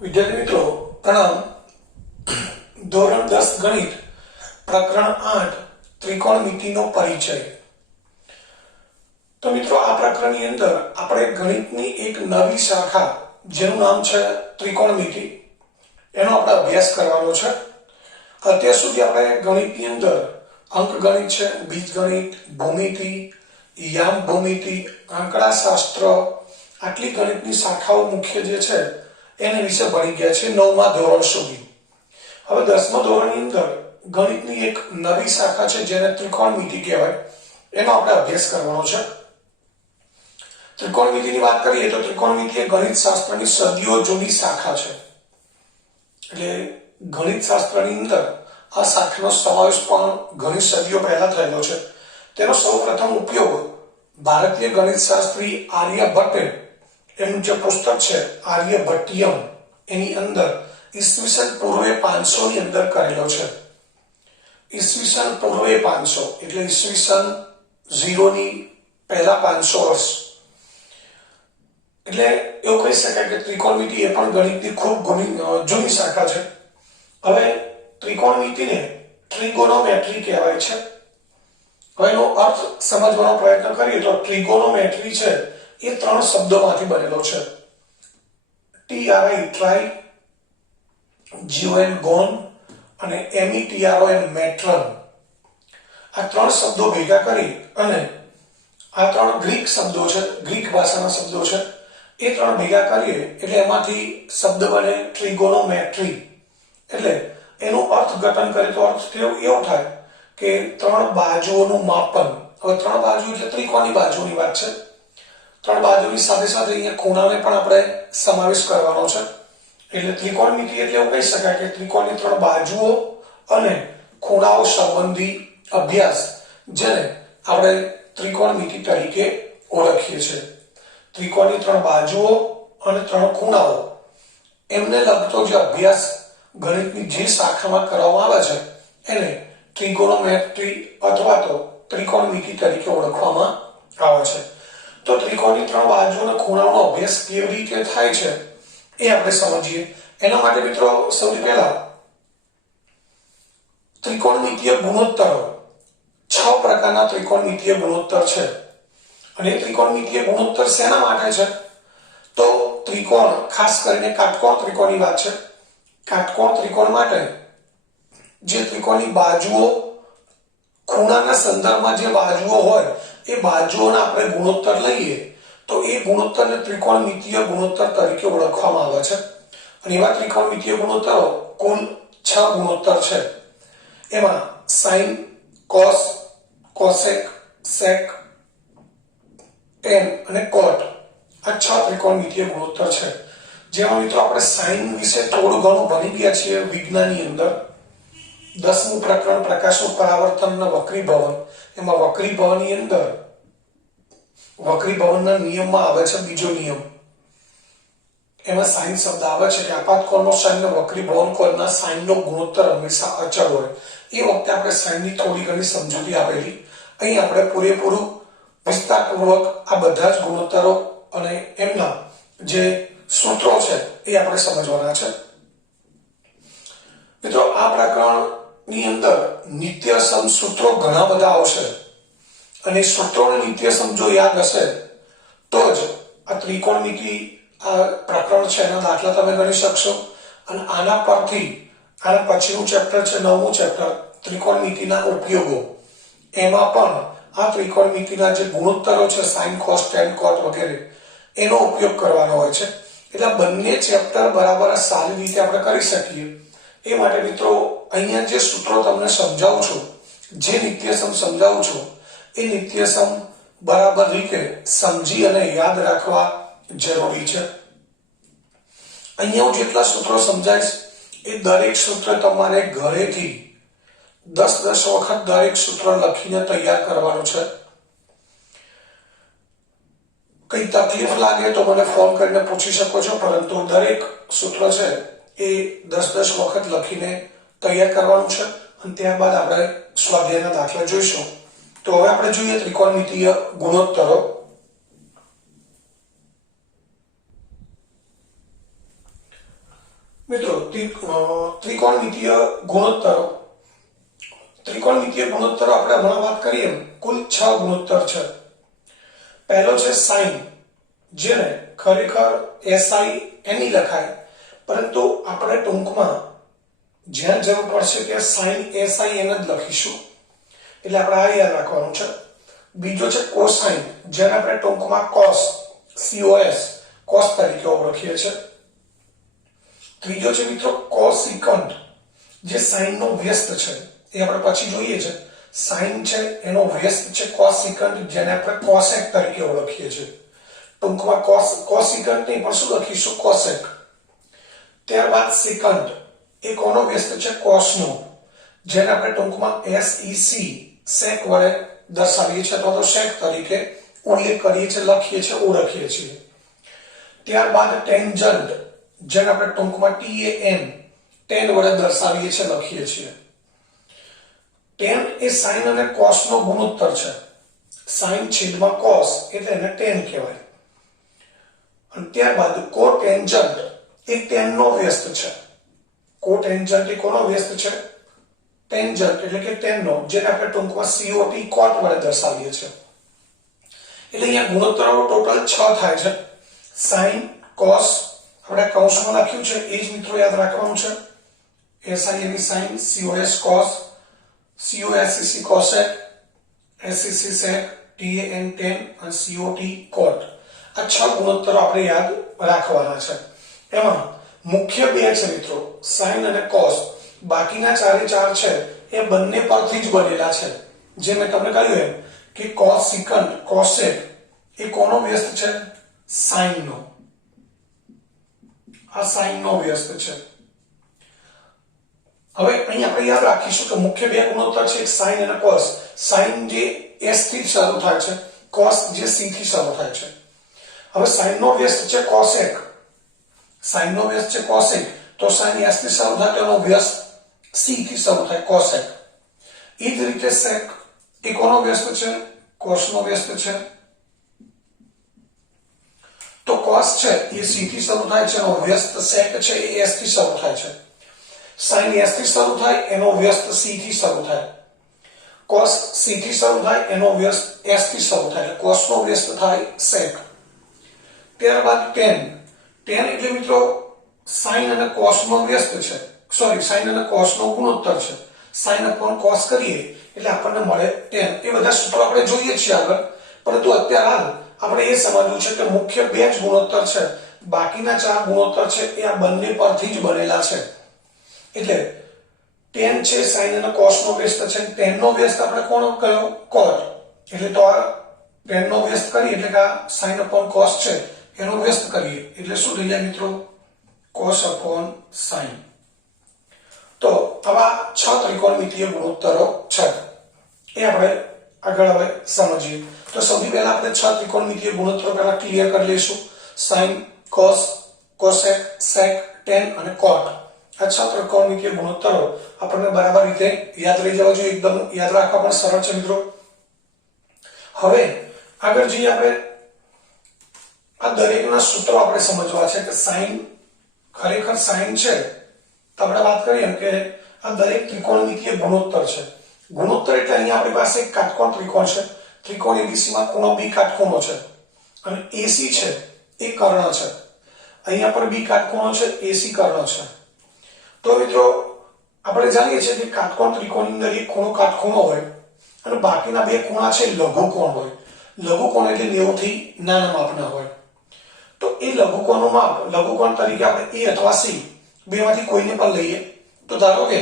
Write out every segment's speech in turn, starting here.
વિદ્યાર્થી મિત્રો પ્રણામ. ધોરણ 10 ગણિત પ્રકરણ 8 ત્રિકોણમિતિનો પરિચય. તો મિત્રો આ પ્રકરણની અંદર આપણે ગણિતની એક નવી શાખા જેનું નામ છે ત્રિકોણમિતિ એનો આપણે અભ્યાસ કરવાનો છે. અત્યાર સુધી આપણે ગણિતની અંદર અંકગણિત છે, બીજગણિત, ભૂમિતિ, યામ ભૂમિતિ, આંકડાશાસ્ત્ર આટલી ગણિતની શાખાઓ મુખ્ય જે છે એના વિશે ભણી ગયા છે 9મા ધોરણ સુધી. હવે 10મા ધોરણની અંદર ગણિતની એક નવી શાખા છે જેને ત્રિકોણમિતિ કહેવાય, એનો આપણે અભ્યાસ કરવાનો છે. ત્રિકોણમિતિની વાત કરીએ તો ત્રિકોણમિતિ એ ગણિત શાસ્ત્રની સદીઓ જૂની શાખા છે. એટલે ગણિત શાસ્ત્રની અંદર આ શાખાનો સમાવેશ પણ ઘણી સદીઓ પહેલા થયેલો છે. તેનો સૌપ્રથમ ઉપયોગ ભારતીય ગણિત શાસ્ત્રી આર્યભટ્ટે એનું જે પુસ્તક છે આર્યભટ્ટિયમ એની અંદર ઈસવીસન પૂર્વે 500 ની અંદર કરેલો છે. ઈસવીસન પૂર્વે 500 એટલે ઈસવીસન 0 ની પહેલા 500 વર્ષ. એટલે એવું કહી શકાય કે ત્રિકોણમિતિ એ પણ ગણિતની ખૂબ જૂની શાખા છે. હવે ત્રિકોણમિતિને ટ્રિગોનોમેટ્રી કહેવાય છે. હવે એનો અર્થ સમજવાનો પ્રયત્ન કરીએ તો ટ્રિગોનોમેટ્રી છે એ 3 શબ્દોમાંથી બનેલો છે. TRI ટ્રાઈ, GON ગોન અને METRON મેટ્રન. આ 3 શબ્દો ભેગા કરી અને આ 3 ગ્રીક શબ્દો છે, ગ્રીક ભાષાના શબ્દો છે, એ 3 ભેગા કરીએ એટલે એમાંથી શબ્દ બને ટ્રિગોનોમેટ્રી. એટલે એનું અર્થઘટન કરીએ તો અર્થ એવો થાય કે 3 બાજુઓનું માપન. હવે 3 બાજુ એટલે ત્રિકોણની બાજુની વાત છે. 3 બાજુની સાથે સાથે અહીંયા ખૂણાને પણ આપણે સમાવેશ કરવાનો છે. એટલે ત્રિકોણમિતિ એટલે એવું કહી શકાય કે ત્રિકોણની 3 બાજુઓ અને ખૂણાઓ સંબંધી અભ્યાસ, જેને આપણે ત્રિકોણમિતિ તરીકે ઓળખીએ છીએ. ત્રિકોણની 3 બાજુઓ અને 3 ખૂણાઓ એમને લગતો જે અભ્યાસ ગણિતની જે શાખામાં કરવામાં આવે છે એને ટ્રિગોનોમેટ્રી અથવા તો ત્રિકોણમિતિ તરીકે ઓળખવામાં આવે છે. તો ત્રિકોણની 3 બાજુ અને ખૂણાઓનો અભ્યાસ કેવી રીતે થાય છે એ આપણે સમજીએ. એના માટે મિત્રો સૌથી પહેલા ત્રિકોણમિતિય ગુણોત્તરો, 6 પ્રકારના ત્રિકોણમિતિય ગુણોત્તર છે. અને એ ત્રિકોણમિતિય ગુણોત્તર શેના માટે છે? તો ત્રિકોણ, ખાસ કરીને કાટકોણ ત્રિકોણની વાત છે. કાટકોણ ત્રિકોણ માટે જે ત્રિકોણની બાજુઓ, ખૂણાના સંદર્ભમાં જે બાજુઓ હોય એ બાજુઓના આપણે ગુણોત્તર લઈએ તો એ ગુણોત્તરને ત્રિકોણમિતિય ગુણોત્તર તરીકે ઓળખવામાં આવે છે. અને એવા ત્રિકોણમિતિય ગુણોત્તરો કુલ 6 ગુણોત્તર છે. એમાં સાઇન, કોસ, કોસેક, સેક, ટેન અને કોટ આ 6 ત્રિકોણમિતિય ગુણોત્તર છે. જેમાં મિત્રો આપણે સાઇન વિશે થોડું ઘણું ભણી ગયા છીએ વિજ્ઞાનની અંદર. 10મું પ્રકરણ પ્રકાશનું પરાવર્તન અને વક્રીભવન. એમાં વક્રીભવનની અંદર વક્રીભવનના નિયમમાં આવે છે બીજો નિયમ, એમાં સાઇન શબ્દ આવે છે કે આપાત કોણનો સાઇન અને વક્રીભવન કોણના સાઇનનો ગુણોત્તર હંમેશા અચળ હોય. એ વખતે આપણે સાઇનની થોડી ઘણી સમજૂતી આપેલી. અહીં આપણે પૂરેપૂરું વિસ્તારપૂર્વક આ બધા જ ગુણોત્તરો અને એમના જે સૂત્રો છે એ આપણે સમજવાના છે. મિત્રો આ પ્રકરણની અંદર નિત્યસમ સૂત્રો ઘણા બધા આવશે અને સૂત્રોને નિત્યસમ જો યાદ હશે તો જ આ ત્રિકોણમિતિ આ પ્રકરણ છે એના દાખલા તમે ગણી શકશો. અને આના પરથી આના પછીનું ચેપ્ટર છે 9મું ચેપ્ટર ત્રિકોણમિતિના ઉપયોગો. એમાં પણ આ ત્રિકોણમિતિના જે ગુણોત્તરો છે સાઇન, કોસ, ટેન, કોટ વગેરે એનો ઉપયોગ કરવાનો હોય છે. એટલે બંને ચેપ્ટર બરાબર સારી રીતે આપણે કરી શકીએ એ માટે મિત્રો અહીંયા જે સૂત્રો તમને સમજાવું છું, જે નિત્યસમ સમજાવું છું એ નિત્યસમ બરાબર રીતે સમજી અને યાદ રાખવા જરૂરી છે. અહીંયા હું જેટલા સૂત્રો સમજાઈશ એ દરેક સૂત્ર તમારે ઘરેથી 10 વખત દરેક સૂત્ર લખીને તૈયાર કરવાનું છે. કઈ તકલીફ લાગે તો મને ફોન કરીને પૂછી શકો છો, પરંતુ દરેક સૂત્ર છે એ 10 વખત લખીને તૈયાર કરવાનું છે. અને ત્યારબાદ આપણે સ્વાધ્યાયના દાખલા જોઈશું. તો હવે આપણે જોઈએ ત્રિકોણમિતિય ગુણોત્તરો. મિત્રો ત્રિકોણમિતીય ગુણોત્તરો આપણે હમણાં વાત કરીએ કુલ 6 ગુણોત્તર છે. પહેલો છે સાઇન, જેને ખરેખર SINE લખાય, પરંતુ આપણે ટૂંકમાં જ્યાં જરૂર પડશે ત્યાં સાઇન SIN જ લખીશું, એટલે આપણે આ યાદ રાખવાનું છે. બીજો છે કોસાઇન, જેને આપણે ટૂંકમાં cos તરીકે ઓળખીએ છીએ. ત્રીજો છે મિત્રો કોસિકન્ટ, જે સાઇન નો વ્યસ્ત છે, એ આપણે પછી જોઈએ છે. સાઇન છે એનો વ્યસ્ત છે કોસિકન્ટ, જેને આપણે કોસેક તરીકે ઓળખીએ છીએ. ટૂંકમાં કોસિકન્ટ નહીં પણ શું લખીશું, કોસેક. ત્યારબાદ સેકન્ડ, એ કોનો વ્યસ્ત છે, કોસનો, જેને આપણે ટૂંકમાં SEC વડે દર્શાવીએ છીએ અથવા તો સેક તરીકે ઉલ્લેખ કરીએ છીએ, લખીએ છીએ, ઓળખીએ છીએ. ત્યારબાદ ટેન્જન્ટ, જેને આપણે ટૂંકમાં TAN વડે દર્શાવીએ છીએ, લખીએ છીએ. tan એ sin અને cos નો ગુણોત્તર છે. sin છેદમાં cos એટલે એને tan કહેવાય. અને ત્યારબાદ કોટેન્જન્ટ એ tan નો વ્યસ્ત છે. કોટેન્જન્ટ એ કોનો વ્યસ્ત છે, ટેન્જન્ટ એટલે કે tan નો, જેને આપણે ટૂંકમાં cot વડે દર્શાવીએ છીએ. એટલે અહીંયા ગુણોત્તરો ટોટલ 6 થાય છે. sin, cos આપણે કૌંસમાં લખ્યું છે એ જ મિત્રો યાદ રાખવાનું છે. SINE sin, COS cos, COSEC cosec, SEC sec, TAN tan અને COT cot. આ 6 ગુણોત્તરો આપણે યાદ રાખવાના છે. એમાં મુખ્ય બે છે મિત્રો, sin અને cos. બાકીના 4 છે એ બંને પરથી જ બનેલા છે. જે મેં તમને કહ્યું એમ કે કોસિકન્ટ, કોસેક એ કોનો વ્યસ્ત છે, sin નો. આ sin નો વ્યસ્ત છે. હવે અહીં આપણે યાદ રાખીશું કે મુખ્ય બે ગુણોત્તર છે, એક sin અને cos. sin જે S થી શરૂ થાય છે, cos જે C થી શરૂ થાય છે. હવે sin નો વ્યસ્ત છે cosec, તો sin S થી શરૂ થાય તેનો વ્યસ્ત C થી શરૂ થાય, cosec. એ જ રીતે sec એ કોનો વ્યસ્ત છે, cos નો વ્યસ્ત છે. તો cos છે એ C થી શરૂ થાય છે, એનો વ્યસ્ત sec છે એ S થી શરૂ થાય છે. sin S થી શરૂ થાય, એનો વ્યસ્ત C થી શરૂ થાય. cos C થી શરૂ થાય, એનો વ્યસ્ત S થી શરૂ થાય, એટલે cos નો વ્યસ્ત થાય sec. ત્યારબાદ tan એટલે મિત્રો sin અને cos નો વ્યસ્ત છે, sin અને cos નો ગુણોત્તર છે. sin upon cos કરીએ એટલે આપણને મળે tan. એ બધા સૂત્રો આપણે જોઈએ છીએ આગળ, પરંતુ અત્યારે હાલ આપણે એ સમજવું છે કે મુખ્ય બે જ ગુણોત્તર છે, બાકીના 4 ગુણોત્તર છે એ આ બંને પરથી જ બનેલા છે. એટલે tan છે sin અને cos નો વ્યસ્ત છે, tan નો વ્યસ્ત આપણે કોનો કયો, cot. એટલે તો આ tan નો વ્યસ્ત કરીએ એટલે કે આ sin upon cos છે એનો વ્યસ્ત કરીએ એટલે શું થઈ જાય મિત્રો, cos upon sin. તો આવા 6 ત્રિકોણમિતીય ગુણોત્તરો છે, એ આપણે આગળ હવે સમજીએ. તો સૌથી પહેલા આપણે 6 ત્રિકોણમિતીય ગુણોત્તરો પહેલા ક્લિયર કરી લઈશું. sin, cos, cosec, sec, tan અને cot. આ 6 ત્રિકોણમિતીય ગુણોત્તરો આપણને બરાબર રીતે યાદ રહી જવા જોઈએ, એકદમ યાદ રાખવા પણ સરળ છે મિત્રો. હવે આગળ જઈએ આપણે આ દરેકના સૂત્રો આપણે સમજવા છે કે sin ખરેખર sin છે, તો આપણે વાત કરીએ કે આ દરેક ત્રિકોણમિતીય ગુણોત્તર છે. ગુણોત્તર એટલે અહીંયા આપણી પાસે એક કાટકોણ ત્રિકોણ છે, ત્રિકોણ ABC માં ખૂણો B કાટખૂણો છે અને AC છે એ કર્ણ છે. અહીંયા પર B કાટખૂણો છે, AC કર્ણ છે. તો મિત્રો આપણે જાણીએ છીએ કે કાટકોણ ત્રિકોણની અંદર એક ખૂણો કાટખૂણો હોય અને બાકીના બે ખૂણા છે લઘુકોણ હોય. લઘુકોણ એટલે 90 થી નાના માપના હોય. તો એ લઘુકોણનું માપ, લઘુકોણ તરીકે આપણે A અથવા C બેમાંથી કોઈને પણ લઈએ. તો ધારો કે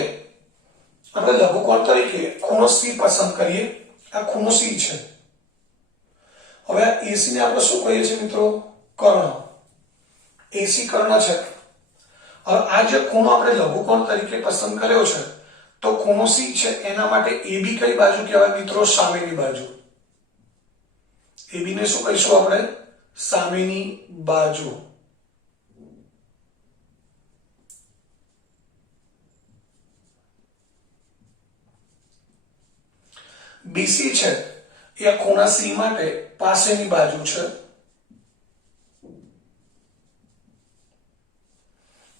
આપણે લઘુકોણ તરીકે ખૂણો C પસંદ કરીએ. આ ખૂણો C છે. હવે AC ને આપણે શું કહીએ છીએ મિત્રો, કર્ણ. AC કર્ણ છે. હવે આ જે ખૂણો આપણે લઘુકોણ તરીકે પસંદ કર્યો છે, તો ખૂણો C છે એના માટે AB કઈ બાજુ કહેવાય મિત્રો, સામેની બાજુ. AB ને શું કહીશું આપણે, સામેની બાજુ. BC છે એ ખૂણા C માટે પાસેની બાજુ છે.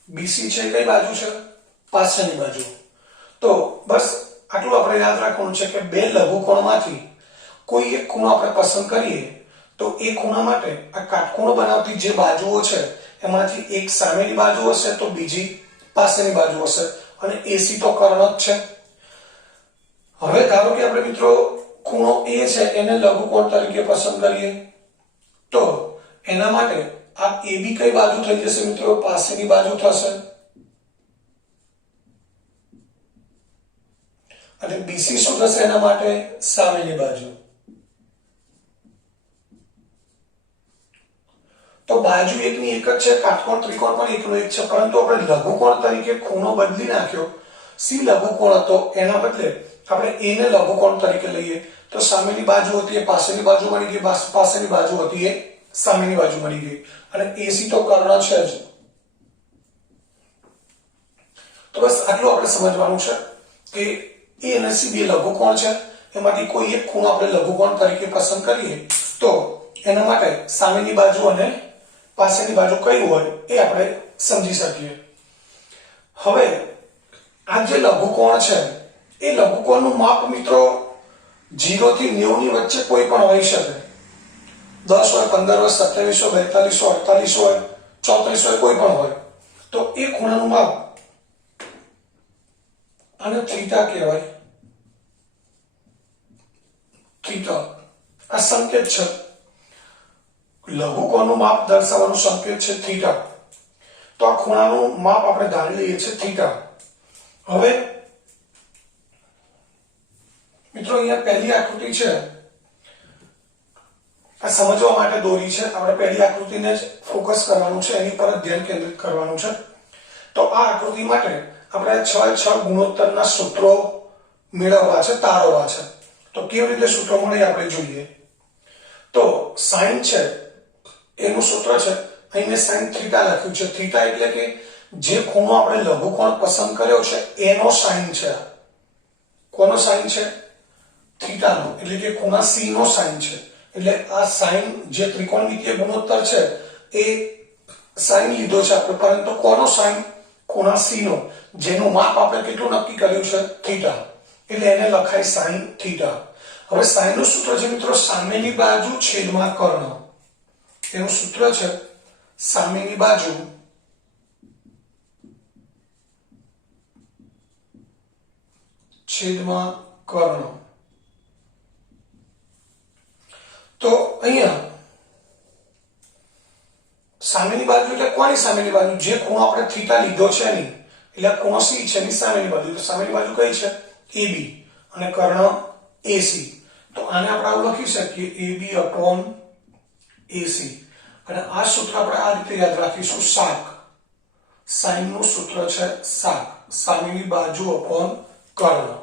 બીસી છે કઈ બાજુ છે? પાસેની બાજુ. તો બસ આટલું આપણે યાદ રાખવાનું છે કે બે લઘુકોણમાંથી કોઈ એક ખૂણો આપણે પસંદ કરીએ તો એ ખૂણા માટે આ કાટખૂણો બનાવતી જે બાજુઓ છે એમાંથી એક સામેની બાજુ હશે તો બીજી પાસેની બાજુ હશે અને એસી તો કર્ણ જ છે. હવે ધારો કે આપણે મિત્રો ખૂણો એ છે એને લઘુકોણ તરીકે પસંદ કરીએ તો એના માટે આ AB કઈ બાજુ થઈ જશે મિત્રો? પાસેની બાજુ થશે અને BC શું થશે એના માટે? સામેની બાજુ. તો બાજુ એકની એક જ છે, કાટકોણ ત્રિકોણ પણ એકનો એક છે, પરંતુ આપણે લઘુકોણ તરીકે ખૂણો બદલી નાખ્યો. C લઘુકોણ હતો એના બદલે આપણે A ને લઘુકોણ તરીકે લઈએ તો સામેની બાજુ હતી એ પાસેની બાજુ બની ગઈ, પાસેની બાજુ હતી એ સામેની બાજુ બની ગઈ અને AC તો કર્ણ છે જ. તો બસ આટલું આપણે સમજવાનું છે કે A અને C બે લઘુકોણ છે, એમાંથી કોઈ એક ખૂણો આપણે લઘુકોણ તરીકે પસંદ કરીએ તો એના માટે સામેની બાજુ અને પાસેની બાજુ કઈ હોય એ આપણે સમજી શકીએ. હવે આ જે લઘુકોણ છે એ લઘુકોણનું માપ મિત્રો 0 થી 90 ની વચ્ચે કોઈ પણ હોઈ શકે. 10 હોય, 15 હોય, 27 હોય, 42 હોય, 48 હોય, 34 હોય, કોઈ પણ હોય. તો એ ખૂણાનું માપ આને થીટા કહેવાય. થીટા આ સંકેત છે, લઘુકોણનું માપ દર્શાવવાનું સંકેત છે થીટા. તો આ ખૂણાનું માપ આપણે ધારી લઈએ છીએ થીટા. હવે મિત્રો અહીંયા પહેલી આકૃતિ છે આ સમજવા માટે દોરી છે, આપણે પહેલી આકૃતિને જ ફોકસ કરવાનું છે, એની પર ધ્યાન કેન્દ્રિત કરવાનું છે. તો આ આકૃતિ માટે આપણે 6 ગુણોત્તરના સૂત્રો મેળવવા છે, તારવવા છે. તો કેવી રીતે સૂત્રો મળે આપણે જોઈએ. તો sin છે એનું સૂત્ર છે, અહીં મેં sin થીટા લખ્યું છે. થીટા એટલે કે જે ખૂણો આપણે લઘુકોણ પસંદ કર્યો છે એનો sin છે. કોનો sin છે? થીટાનો, એટલે કે ખૂણા C નો sin છે. એટલે આ sin જે ત્રિકોણમિતીય ગુણોત્તર છે એ sin લીધો છે આપણે, પરંતુ કોનો sin? ખૂણા C નો, જેનું માપ આપણે કેટલું નક્કી કર્યું છે? થીટા. એટલે એને લખાય sin થીટા. હવે sin નું સૂત્ર છે મિત્રો સામેની બાજુ છેદમાં કર્ણ. એનું સૂત્ર છે સામેની બાજુ છેદમાં કર્ણ. તો અહીંયા સામેની બાજુ એટલે કોની સામેની બાજુ? જે ખૂણો આપણે થીટા લીધો છે એની, એટલે ખૂણો C છે એની સામેની બાજુ. તો સામેની બાજુ કઈ છે? AB અને કર્ણ AC. તો આને આપણે આવું લખી શકીએ AB/AC. અને આ સૂત્ર આપણે આ રીતે યાદ રાખીશું, સાક. sin નું સૂત્ર છે સાક, સામેની બાજુ અપોન કર્ણ.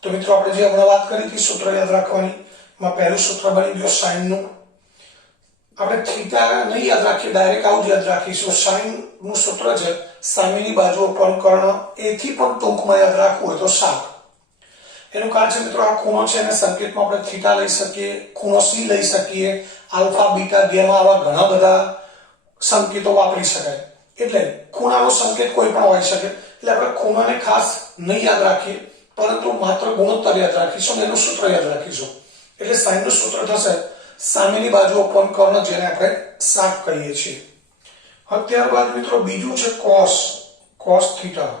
તો મિત્રો આપણે જે હમણાં વાત કરી હતી સૂત્ર યાદ રાખવાની, માં પહેલું સૂત્ર બની ગયું sin નું. આપણે થીટા નહીં યાદ રાખીએ, ડાયરેક્ટ આવું જ યાદ રાખીશું. sin નું સૂત્ર છે સામેની બાજુ અપોન કર્ણ. એથી પણ ટૂંકમાં યાદ રાખવું હોય તો સાક. એનું કારણ છે મિત્રો આ ખૂણો છે એને સંકેતમાં આપણે થીટા લઈ શકીએ, ખૂણો C લઈ શકીએ, આલ્ફા, બીટા, ગામા આવા ઘણા બધા સંકેતો વાપરી શકાય. એટલે ખૂણાનો સંકેત કોઈ પણ હોઈ શકે. એટલે આપણે ખૂણાને ખાસ નહીં યાદ રાખીએ, પરંતુ માત્ર ગુણોત્તર યાદ રાખીશું અને એનું સૂત્ર યાદ રાખીશું. એટલે sin નું સૂત્ર થશે સામેની બાજુ અપોન કર્ણ, જેને આપણે સાક કહીએ છીએ. હવે ત્યારબાદ મિત્રો બીજું છે cos થીટા.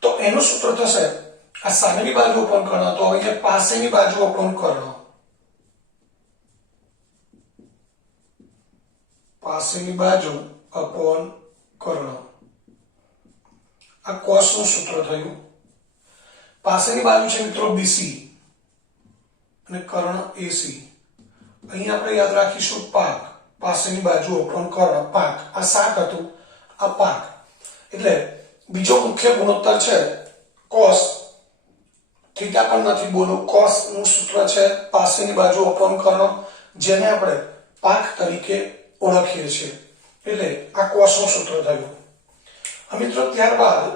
તો એનું સૂત્ર થશે આ સામેની બાજુ અપોન કર્ણ, તો અહીંયા પાસેની બાજુ અપોન કર્ણ. પાસેની બાજુ અપોન કર્ણ. આ cos નું સૂત્ર થયું. પાસેની બાજુ છે મિત્રો BC અને કર્ણ AC. અહીંયા આપણે યાદ રાખીશું પાક. પાસેની બાજુ અપોન કર્ણ, પાક. આ સાક હતું, આ પાક. એટલે બીજો મુખ્ય ગુણોત્તર છે cos. થીટા પણ નથી બોલું. cos નું સૂત્ર છે પાસેની બાજુ અપોન કર્ણ, જેને આપણે પાક તરીકે ઓળખીએ છીએ. એટલે આ cos નું સૂત્ર થયું. મિત્રો ત્યારબાદ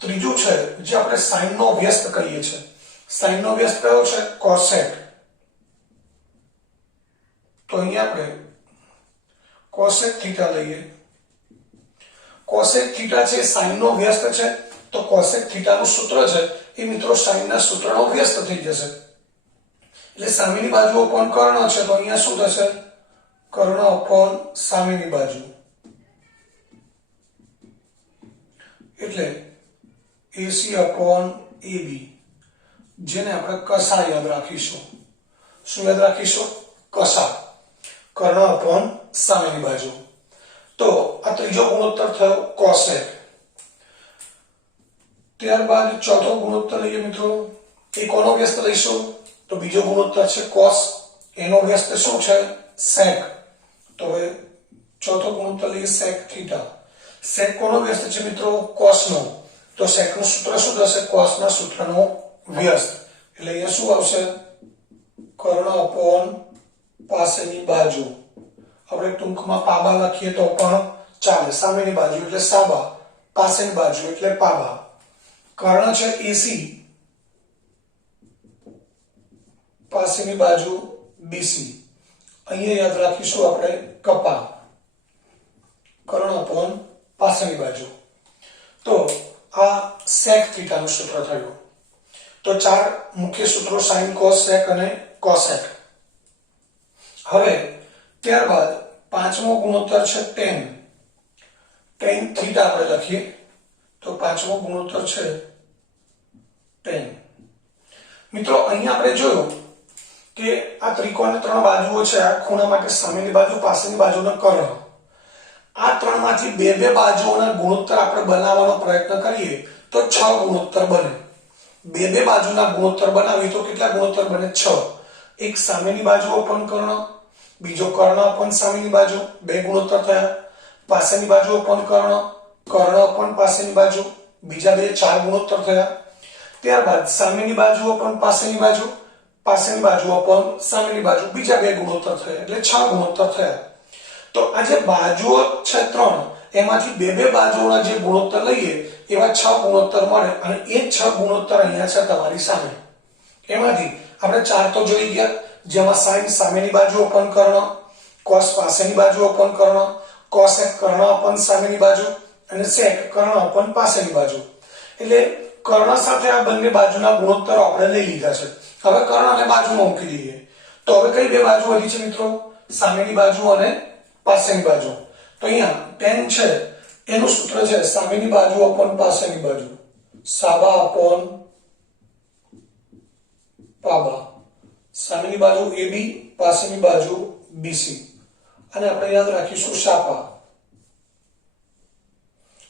ત્રીજું છે જે આપણે sin નો વ્યસ્ત કહીએ છીએ. sin નો વ્યસ્ત કયો છે? cosec. તો અહીંયા આપણે cosec થીટા લઈએ. કોસેક થીટા છે સાઈન નો વ્યસ્ત છે, તો કોસેક થીટા નું સૂત્ર છે એ મિત્રો સાઈન ના સૂત્રનો વ્યસ્ત થઈ જશે, એટલે સામેની બાજુ અપોન કર્ણ છે તો અહીંયા શું થશે, કર્ણ અપોન સામેની બાજુ, એટલે AC અપોન AB, જેને આપણે કસા યાદ રાખીશું. શું યાદ રાખીશું? કસા. કર્ણ અપોન સામેની બાજુ. તો આ ત્રીજો ગુણોત્તર થયો કોસેક. ત્યારબાદ ચોથો ગુણોત્તર લઈએ મિત્રો. એ કોનો વ્યસ્ત લઈશું? તો બીજો ગુણોત્તર છે કોસ, એનો વ્યસ્ત શું છે? સેક. તો હવે ચોથો ગુણોત્તર લઈએ સેક થીટા. સેક કોનો વ્યસ્ત છે મિત્રો? કોસ નો. તો સેક નું સૂત્ર શું થશે? કોસ ના સૂત્રનો વ્યસ્ત. એટલે અહીંયા શું આવશે? કર્ણ અપોન પાસેની બાજુ. આપણે ટૂંકમાં પાબા લખીએ તો પણ ચાલે. સામેની બાજુ એટલે સાબા, પાસેની બાજુ એટલે પાબા. કર્ણ છે AC, પાસેની બાજુ BC. અહીંયા યાદ રાખીશું આપણે કપા. કર્ણ અપોન પાસેની બાજુ. તો આ સેક થીટા નું સૂત્ર થયું. તો ચાર મુખ્ય સૂત્રો સાઇન, કોસ, સેક અને કોસેક. હવે ત્યારબાદ પાંચમો ગુણોત્તર છે ટેન. ટેન થીટા આપણે લખીએ તો પાંચમો ગુણોત્તર છે ટેન. મિત્રો અહીંયા આપણે જોયું કે આ ત્રિકોણની ત્રણ બાજુઓ છે. આ ખૂણા માટે સામેની બાજુ, પાસેની બાજુનો કર્ણ. આ ત્રણમાંથી બે બે બાજુઓના ગુણોત્તર આપણે બનાવવાનો પ્રયત્ન કરીએ તો 6 ગુણોત્તર બને. બે બે બાજુના ગુણોત્તર બનાવીએ તો કેટલા ગુણોત્તર બને? 6. એક સામેની બાજુ અપન કર્ણ, બીજો કર્ણ અપન સામેની બાજુ, બે ગુણોત્તર થયા. પાસેની બાજુ અપન કર્ણ, કર્ણ અપન પાસેની બાજુ, બીજા બે, 4 ગુણોત્તર થયા. ત્યારબાદ સામેની બાજુ અપન પાસેની બાજુ, પાસેની બાજુ અપન સામેની બાજુ, બીજા બે ગુણોત્તર થયા, એટલે 6 ગુણોત્તર થયા. તો આ જે બાજુઓ છે 3, એમાંથી બે બે બાજુઓના જે ગુણોત્તર લઈએ એવા 6 ગુણોત્તર મળે, અને એ 6 ગુણોત્તર અહીંયા છે તમારી સામે. એમાંથી આપણે 4 તો જોઈ ગયા, જેમાં સાઇન સામેની બાજુ અપન કર્ણ, કોસ પાસેની બાજુ અપન કર્ણ, કોસેક કર્ણ અપન સામેની બાજુ, અને સેક કર્ણ અપન પાસેની બાજુ. એટલે કર્ણ સાથે આ બંને બાજુના ગુણોત્તર આપણે લઈ લીધા છે. હવે કર્ણને બાજુમાં મૂકી દઈએ. તો હવે કઈ બે બાજુ વધી છે મિત્રો? સામેની બાજુ અને પાસેની બાજુ. તો અહીંયા tan છે એનું સૂત્ર છે સામેની બાજુ અપન પાસેની બાજુ, સાબા અપન પાબા. સામેની બાજુ AB, પાસેની બાજુ BC. અને આપણે યાદ રાખીશું સાપા.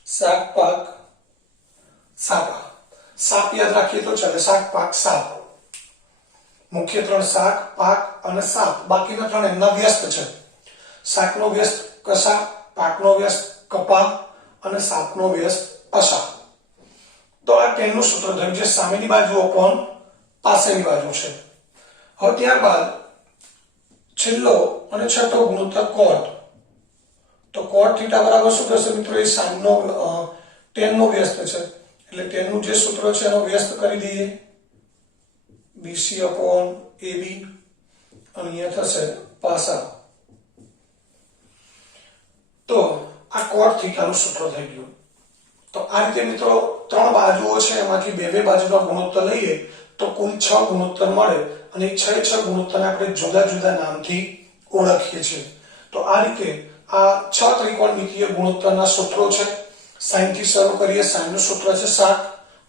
શાક પાક સાપા. સાપ યાદ રાખીએ તો ચાલે. શાક પાક સાપ. મુખ્ય ત્રણ શાક, પાક અને સાપ. બાકીના ત્રણ એમના વ્યસ્ત છે. શાકનો વ્યસ્ત કસા, પાકનો વ્યસ્ત કપા અને સાપનો વ્યસ્ત પસા. તો આ ટેનનું સૂત્ર થયું જે સામેની બાજુ અપોન પાસેની બાજુ છે. હવે ત્યારબાદ છેલ્લો અને છઠ્ઠો ગુણોત્તર કોટ. તો કોટ થીટા બરાબર શું થશે મિત્રો? એ સાઇનનો ટેનનો વ્યસ્ત છે, એટલે ટેનનું જે સૂત્ર છે એનો વ્યસ્ત કરી દઈએ. BC અપોન AB, અને અહીંયા થશે પાસા. તો આ કોટ થીટાનું સૂત્ર થઈ ગયું. તો આ રીતે મિત્રો ત્રણ બાજુઓ છે, એમાંથી બે બે બાજુના ગુણોત્તર લઈએ તો કુલ 6 ગુણોત્તર મળે, અને એ 6 ગુણોત્તરને આપણે જુદા જુદા નામથી ઓળખીએ છીએ. તો આ રીતે આ 6 ત્રિકોણમિતીય ગુણોત્તરના સૂત્રો છે. સાઇન થી શરૂ કરીએ. સાઇનનું સૂત્ર છે સાક,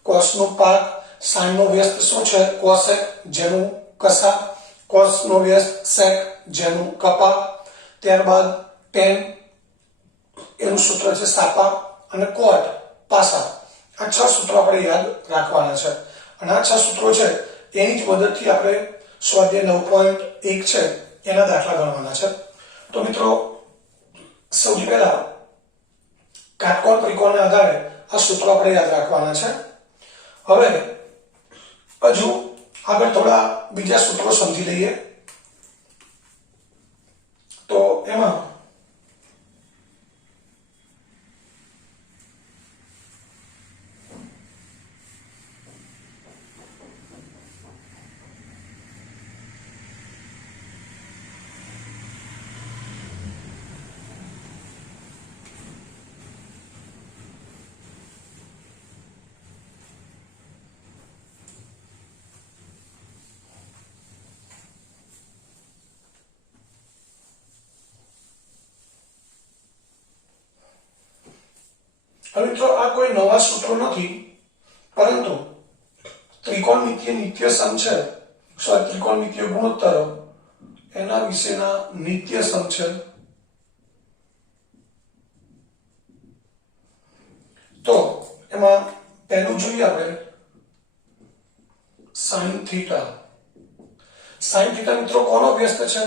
કોસનું પાક, સાઇનનો વ્યસ્ત શું છે? કોસેક, જેનું કસા, કોસનો વ્યસ્ત સેક, જેનું કપા. ત્યારબાદ ટેન, એનું સૂત્ર છે સાપા, અને કોટ પાસા. આ 6 સૂત્રો આપણે યાદ રાખવાના છે. અને આ 6 સૂત્રો છે એની જ મદદથી આપણે સ્વાધ્યાય 9.1 છે એના દાખલા ગણવાના છે. તો મિત્રો સૌથી પહેલા કાટકોણ ત્રિકોણના આધારે આ સૂત્રો આપણે યાદ રાખવાના છે. હવે હજુ આગળ થોડા બીજા સૂત્રો સમજી લઈએ. તો એમાં હવે મિત્રો આ કોઈ નવા સૂત્રો નથી, પરંતુ ત્રિકોણમિતીય નિત્યસમ છે, ત્રિકોણમિતીય ગુણોત્તર એના વિશેના નિત્યસમ છે. તો એમાં પહેલું જોઈએ આપણે સાઇન થીટા. સાઇન થીટા મિત્રો કોનો વ્યસ્ત છે,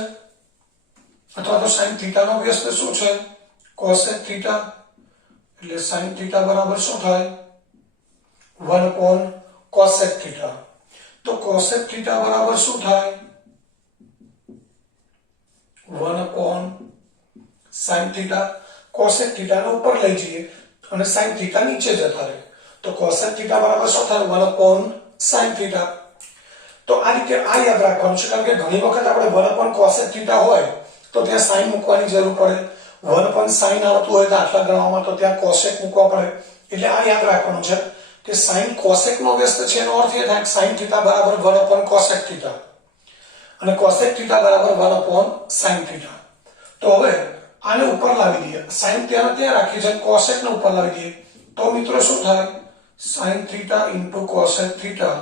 અથવા તો સાઇન થીટાનો વ્યસ્ત શું છે? Cosec theta. એટલે સાઇન થીટા બરાબર શું થાય? 1 upon કોસેક થીટા. તો કોસેક થીટા બરાબર શું થાય? 1 upon સાઇન થીટા. કોસેક થીટાને ઉપર લઈ જઈએ અને સાઇન થીટા નીચે જતા રહે, તો કોસેક થીટા બરાબર શું થાય? 1 upon સાઇન થીટા. તો આ રીતે આ યાદ રાખવાનું છે, કારણ કે ઘણી વખત આપણે 1 upon કોસેક થીટા હોય તો ત્યાં સાઇન મૂકવાની જરૂર પડે. 1 upon સાઇન આવતું હોય દાખલા ગણવામાં તો ત્યાં કોસેક મૂકવા પડે. એટલે આ યાદ રાખવાનું છે કે સાઇન કોસેક નો વ્યસ્ત છે, એનો અર્થ એ થાય કે સાઇન થીટા બરાબર 1 upon કોસેક થીટા અને કોસેક થીટા બરાબર 1 upon સાઇન થીટા. તો હવે આને ઉપર લાવી દઈએ, સાઇન ત્યાં રાખીએ છે, કોસેક ને ઉપર લાવી દઈએ, તો મિત્રો શું થાય? Sine theta into cosec theta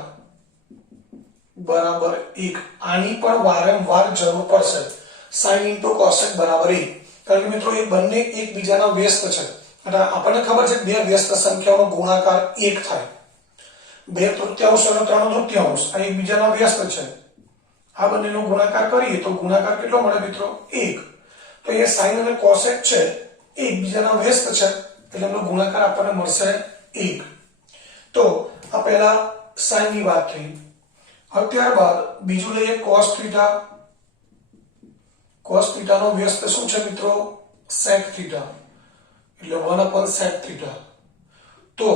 બરાબર 1. આની પણ વારંવાર જરૂર પડશે. સાઇન ઇન્ટુ કોસેક બરાબર 1, કારણ કે મિત્રો એ બંને એકબીજાના વ્યસ્ત છે અને આપણને ખબર છે બે વ્યસ્ત સંખ્યાઓનો ગુણાકાર 1 થાય. 2 તૃતીયાંશ અને 3 તૃતીયાંશ આ એકબીજાના વ્યસ્ત છે. આ બંનેનો ગુણાકાર કરીએ તો ગુણાકાર કેટલો મળે મિત્રો? 1. તો એ સાઇન અને કોસેક છે એ એકબીજાના વ્યસ્ત છે, એટલે એનો ગુણાકાર આપણને મળશે 1. તો આ પહેલા સાઇન ની વાત થઈ. હવે ત્યારબાદ બીજું લઈએ cos થીટા. cos થીટા નો વ્યસ્ત શું છે મિત્રો? sec theta. એટલે 1 upon sec થીટા. તો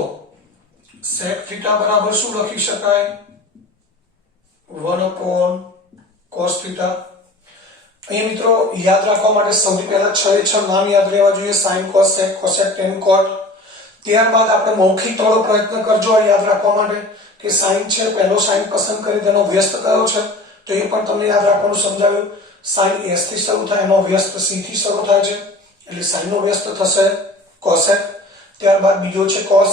sec થીટા બરાબર શું લખી શકાય? 1 upon cos થીટા. અહીં મિત્રો યાદ રાખવા માટે સૌથી પહેલા 6 નામ યાદ રહેવા જોઈએ: sin, cos, sec, cosec, tan, cot. ત્યારબાદ આપણે મૌખિક થોડો પ્રયત્ન કરજો આ યાદ રાખવા માટે કે sin છે, પહેલો sin પસંદ કરી તેનો વ્યસ્ત કયો છે, તો એ પણ તમને યાદ રાખવાનું સમજાવ્યું. sin s થી શરૂ થાય, એનો વ્યસ્ત c થી શરૂ થાય છે, એટલે sin નો વ્યસ્ત થશે cosec. ત્યારબાદ બીજો છે cos,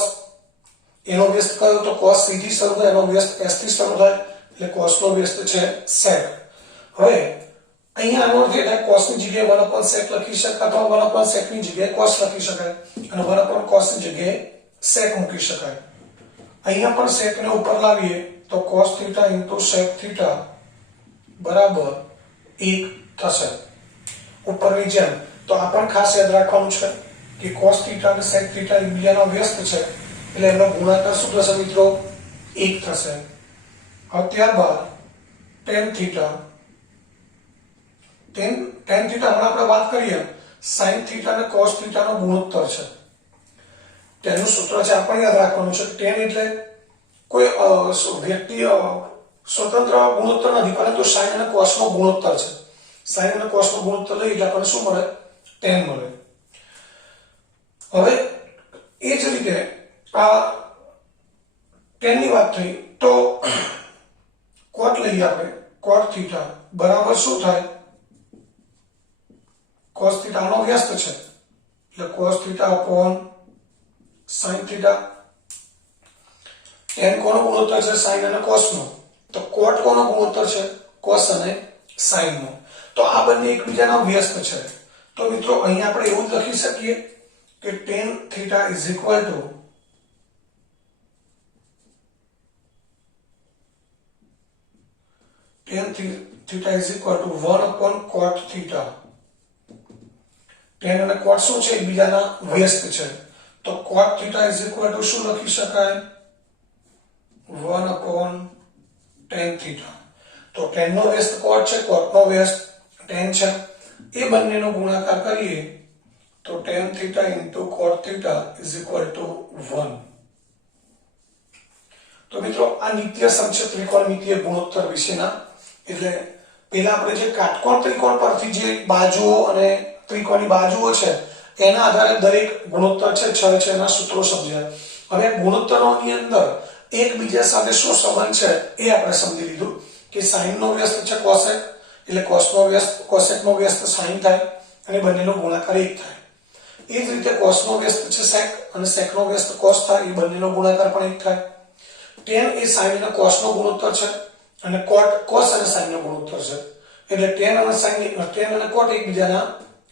એનો વ્યસ્ત કયો? તો cos c થી શરૂ થાય, એનો વ્યસ્ત s થી શરૂ થાય, એટલે cos નો વ્યસ્ત છે sec. હવે અહીંયા આનો અર્થ એ થાય cos ની જગ્યાએ 1 upon sec લખી શકાય, અથવા 1 upon sec ની જગ્યાએ cos લખી શકાય અને 1 upon cos ની જગ્યાએ sec મૂકી શકાય. અહીંયા પણ sec ને ઉપર લાવીએ તો cos theta into sec theta બરાબર 1 થશે ઉપરની જેમ. તો આ પણ ખાસ યાદ રાખવાનું છે કે cos થીટા અને sec થીટા એકબીજાના વ્યસ્ત છે, એટલે એનો ગુણાકાર શું થશે મિત્રો? 1 થશે. હવે ત્યારબાદ tan થીટા. tan થીટા હમણાં આપણે વાત કરીએ sin થીટા અને cos થીટા નો ગુણોત્તર છે. તેનું સૂત્ર છે આપણે યાદ રાખવાનું છે. tan એટલે કોઈ વ્યક્તિ સ્વતંત્ર ગુણોત્તર નથી, પરંતુ sin અને cos નો ગુણોત્તર છે. sin અને cos નો ગુણોત્તર લઈએ એટલે આપણને શું મળે? tan મળે. હવે એ જ રીતે આ tan ની વાત થઈ તો cot લઈએ આપણે. cot થીટા બરાબર શું થાય? cos થીટા નો વ્યસ્ત છે, એટલે cos theta upon sin theta. tan કોનો ગુણોત્તર છે? sin અને cos નો. તો cot કોનો ગુણોત્તર છે? cos અને sin નો. તો આ બંને એકબીજાના વ્યસ્ત છે. તો મિત્રો અહીંયા આપણે એવું જ લખી શકીએ કે tan theta is equal to tan theta is equal to 1 upon cot theta. tan અને cot શું છે? એકબીજાના વ્યસ્ત છે. તો cot theta is equal to શું લખી શકાય? 1 upon tan theta. તો tan નો વ્યસ્ત cot છે, cot નો વ્યસ્ત tan છે. એ બંનેનો ગુણાકાર કરીએ તો tan theta into cot theta is equal to 1. તો મિત્રો આ નિત્યસમ છે ત્રિકોણમિતીય ગુણોત્તર વિશેના. એટલે પહેલા આપણે જે કાટકોણ ત્રિકોણ પરથી જે બાજુઓ અને ત્રિકોણની બાજુઓ છે એના આધારે દરેક ગુણોત્તર છે 6 છે એના સૂત્રો સમજ્યા. હવે ગુણોત્તરોની અંદર એકબીજા સાથે શું સંબંધ છે એ આપણે સમજી લીધું કે sin નો વ્યસ્ત છે cosec, એટલે cos નો વ્યસ્ત cosec નો વ્યસ્ત sin થાય અને બંનેનો ગુણાકાર 1 થાય. એ જ રીતે કોસનો વ્યસ્ત છે સેક અને સેકનો વ્યસ્ત કોસ થાય, એ બંનેનો ગુણાકાર પણ 1 થાય. tan એ sin અને cos નો ગુણોત્તર છે અને cot cos અને sin નો ગુણોત્તર છે. એટલે tan અને sin tan અને cot એકબીજાના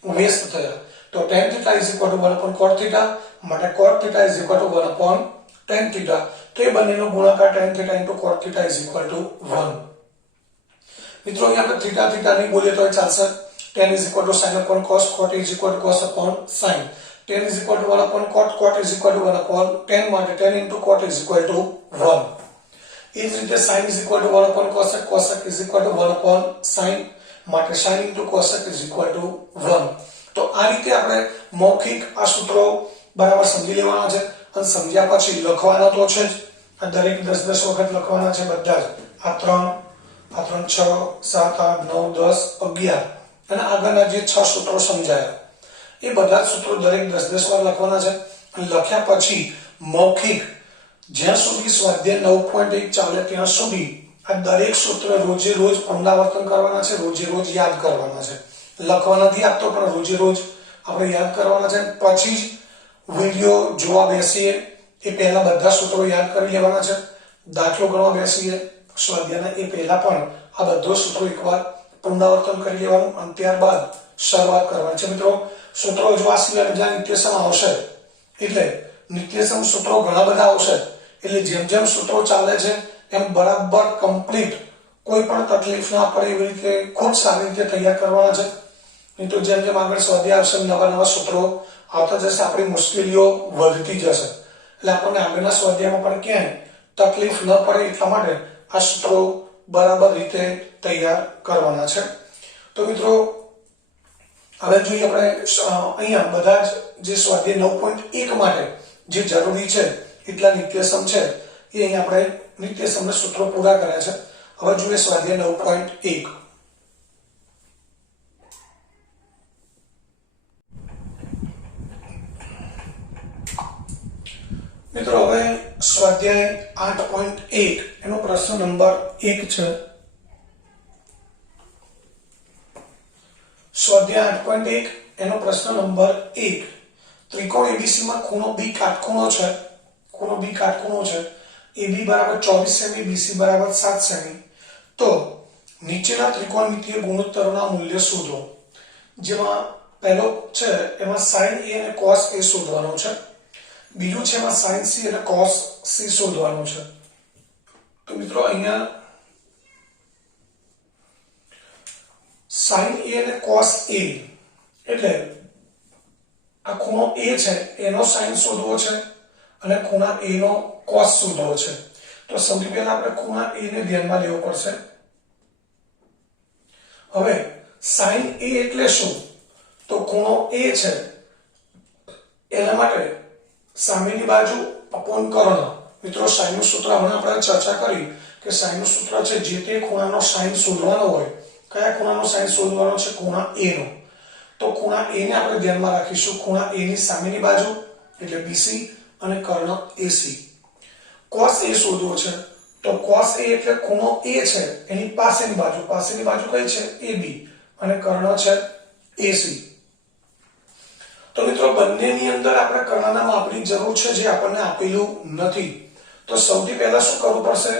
વ્યસ્ત થયા. તો tan θ = 1/cot θ, માટે cot θ = 1/tan θ. તો એ બંનેનો ગુણાકાર tan θ * cot θ = 1. મિત્રો અહીંયા આપણે θ નહીં બોલીએ તો ચાલશે. tan = sin/cos, cot = cos/sin. tan = 1/cot, cot = 1/tan, માટે tan * cot = 1. એ જ રીતે sin = 1/cosec, cosec = 1/sin, માટે sin * cosec = 1. તો આ રીતે આપણે મૌખિક આ સૂત્રો બરાબર સમજી લેવાના છે અને સમજ્યા પછી લખવાના તો છે જ. આ દરેક 10-10 વખત લખવાના છે બધા જ. આ 3, 6, 7, 8, 9, 10, 11 અને આગળના જે 6 સૂત્રો સમજાયા એ બધા જ સૂત્રો દરેક 10-10 વાર લખવાના છે. અને લખ્યા પછી મૌખિક જ્યાં સુધી સ્વાધ્યાય 9.1 ચાલે ત્યાં સુધી આ દરેક સૂત્ર રોજે રોજ પુનરાવર્તન કરવાના છે, રોજે રોજ યાદ કરવાના છે. લખવા નથી આપતો પણ રોજે રોજ આપણે યાદ કરવાના છે. પછી જ વિડિયો જોવા બેસીએ એ પહેલા બધા સૂત્રો યાદ કરી લેવાના છે. દાખલો ગણવા બેસીએ સ્વાધ્યાયના એ પહેલા પણ આ બધા સૂત્રો એકવાર પુનરાવર્તન કરી લેવાનું અને ત્યારબાદ શરૂઆત કરવાની છે. મિત્રો સૂત્રો જો આ સિવાય બીજા નિત્યસમ આવશે એટલે નિત્યસમ સૂત્રો ઘણા બધા આવશે. એટલે જેમ જેમ સૂત્રો ચાલે છે એમ બરાબર કમ્પ્લીટ કોઈ પણ તકલીફ ના પડે એવી રીતે ખૂબ સારી રીતે તૈયાર કરવાના છે. નહીં તો જેમ જેમ આગળ સ્વાધ્યાય આવશે નવા નવા સૂત્રો આવતા જશે, આપણી મુશ્કેલીઓ વધતી જશે. એટલે આપણને આગળના સ્વાધ્યાયમાં પણ ક્યાંય તકલીફ ન પડે એટલા માટે આ સૂત્રો બરાબર રીતે તૈયાર કરવાના છે. તો મિત્રો હવે જોઈએ આપણે અહીંયા બધા જ જે સ્વાધ્યાય 9.1 માટે જે જરૂરી છે એટલા નિત્યસમ છે એ અહીંયા આપણે નિત્યસમના સૂત્રો પૂરા કર્યા છે. હવે જોઈએ સ્વાધ્યાય 9.1. મિત્રો હવે સ્વાધ્યાય 8.1 એનો પ્રશ્ન નંબર 1 છે. સ્વાધ્યાય 8.1 એનો પ્રશ્ન નંબર 1. ત્રિકોણ ABC માં ખૂણો B કાટખૂણો છે. ખૂણો B કાટખૂણો છે. AB = 24 semi, BC = 7 semi. તો નીચેના ત્રિકોણમિતિય ગુણોત્તરોના મૂલ્ય શોધો. જેમાં પહેલો છે એમાં sin A અને cos A શોધવાનો છે. બીજું છે એમાં sin C અને cos C શોધવાનું છે. તો મિત્રો અહીંયા sin A અને cos A એટલે આ ખૂણો A છે એનો sin શોધવો છે અને ખૂણા A નો cos શોધવો છે. તો સૌથી પહેલા આપણે ખૂણા A ને ધ્યાનમાં લેવો પડશે. હવે sin A એટલે શું? તો ખૂણો A છે એના માટે સામેની બાજુ અપોન કર્ણ. મિત્રો sin નું સૂત્ર હમણાં આપણે ચર્ચા કરી કે sin નું સૂત્ર છે જે તે ખૂણાનો sin શોધવાનો હોય. કયા ખૂણાનો sin શોધવાનો છે? ખૂણા A નો. તો ખૂણા A ને આપણે ધ્યાનમાં રાખીશું. ખૂણા A ની સામેની બાજુ એટલે BC અને કર્ણ AC. cos A શોધવો છે તો cos A એટલે ખૂણો A છે એની પાસેની બાજુ કઈ છે? AB અને કર્ણ છે AC. તો મિત્રો બંનેની અંદર આપણે કર્ણના માપની જરૂર છે જે આપણને આપેલું નથી. તો સૌથી પહેલા શું કરવું પડશે?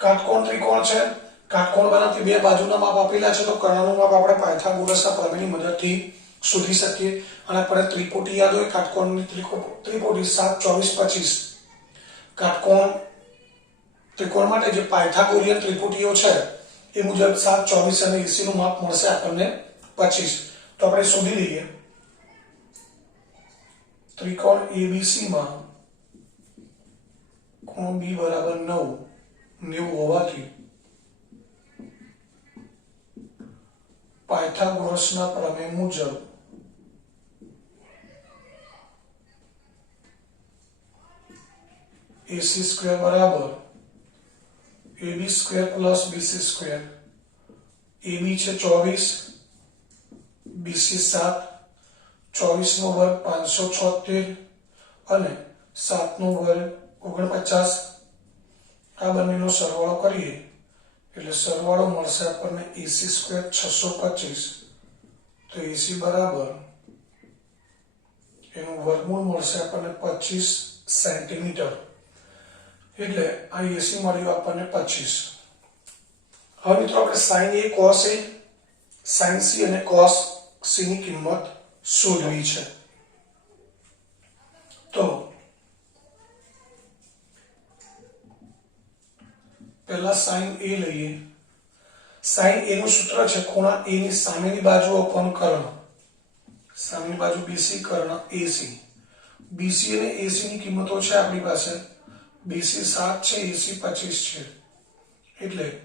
કાટકોણ ત્રિકોણ છે, કાટકોણ બનાવતી બે બાજુના માપ આપેલા છે તો કર્ણનું માપ આપણે પાયથાગોરસના પ્રમેયની મદદથી શોધી શકીએ. અને આપણે ત્રિપુટી યાદ હોય કાટકોણની ત્રિપુટી 7, 24, 25. કાટકોણ ત્રિકોણ માટે જે પાયથાગોરિયન ત્રિપુટીઓ છે એ મુજબ 7, 24 અને 80 નું માપ મળશે આપણને 25. તો આપણે શોધી લઈએ. ત્રિકોણ ABC માં ખૂણો B = 90 હોવાથી પાયથાગોરસના પ્રમેય મુજબ AC² = AB² + BC². AB છે 24, BC 7, 24 નો વર્ગ 576 અને 7 નો વર્ગ 49. આ બંનેનો સરવાળો કરીએ એટલે સરવાળો મળશે આપણને AC² 625. તો AC = એનું વર્ગમૂળ મળશે આપણને 25 સેન્ટીમીટર, એટલે આ એસી મળ્યું આપણને 25। હવે મિત્રો આપણે sign A cos A sine C અને કોસ સી ની કિંમત શોધવી છે। તો પહેલા સાઇન એ લઈએ। સાઇન એ નું સૂત્ર છે ખૂણા એ ની સામેની બાજુ અપન કર્ણ, સામેની બાજુ બીસી કર્ણ એસી। બીસી અને એસી ની કિંમતો છે આપણી પાસે, બીસી 7 છે, એસી 25 છે, એટલે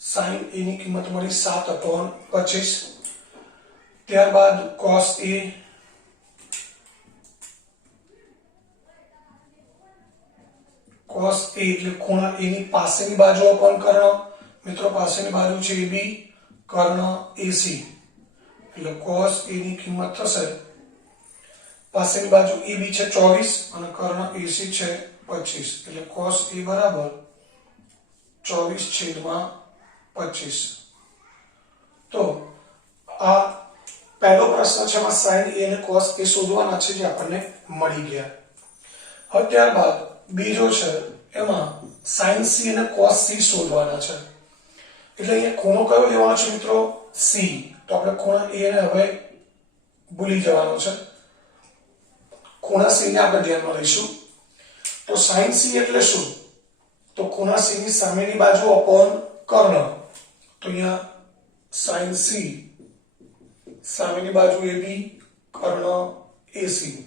સાઇન એ ની કિંમત મળી 7/25। ત્યારબાદ કોસ એ, કોસ એ એટલે ખૂણા એ ની પાસેની બાજુ અપન કર્ણ, મિત્રો પાસેની બાજુ છે એ બી કર્ણ એસી, એટલે કોસ એ ની કિંમત થશે, પાસેની બાજુ એ બી છે 24 અને કર્ણ એસી છે 25, એટલે કોસ એ બરાબર 24/25। તો આ પહેલો પ્રશ્ન છે, એમાં સાઇન એ અને કોસ એ શોધવાના છે, જે આપણને મળી ગયા। હવે ત્યારબાદ બીજો છે, એમાં સાઇન સી અને કોસ સી શોધવાના છે, એટલે અહીંયા ખૂણો કયો લેવાનો છે મિત્રો? સી। તો આપણે ખૂણા એ ને હવે ભૂલી જવાનો છે, ખૂણા સી ને આપણે ધ્યાનમાં લઈશું। તો સાઇન સી એટલે શું? તો ખૂણા સી ની સામેની બાજુ અપોન કર્ણ, તો અહીંયા સાઇન સી સામેની બાજુ એ બી કર્ણ એસી,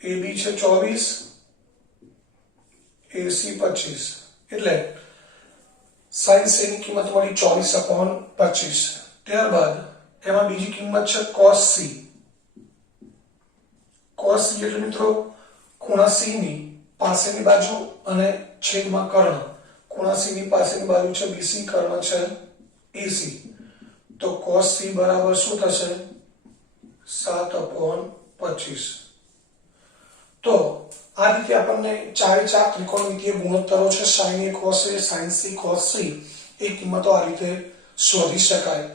એ બી છે 24, એસી 25, એટલે સાઇન સી ની કિંમત મળી 24/25। ત્યારબાદ એમાં બીજી કિંમત છે કોસ સી। કોસ સી એટલે મિત્રો ખૂણા સી ની પાસેની બાજુ અને છેદમાં કર્ણ, ખૂણા સી ની પાસેની બાજુ છે બીસી, કર્ણ છે એસી, તો કોસ સી બરાબર શું થશે? 7/25। તો આ રીતે આપણને 4 ત્રિકોણમિતિય ગુણોત્તરો છે sine A cos A sine C cos C, એ કિંમતો આ રીતે શોધી શકાય।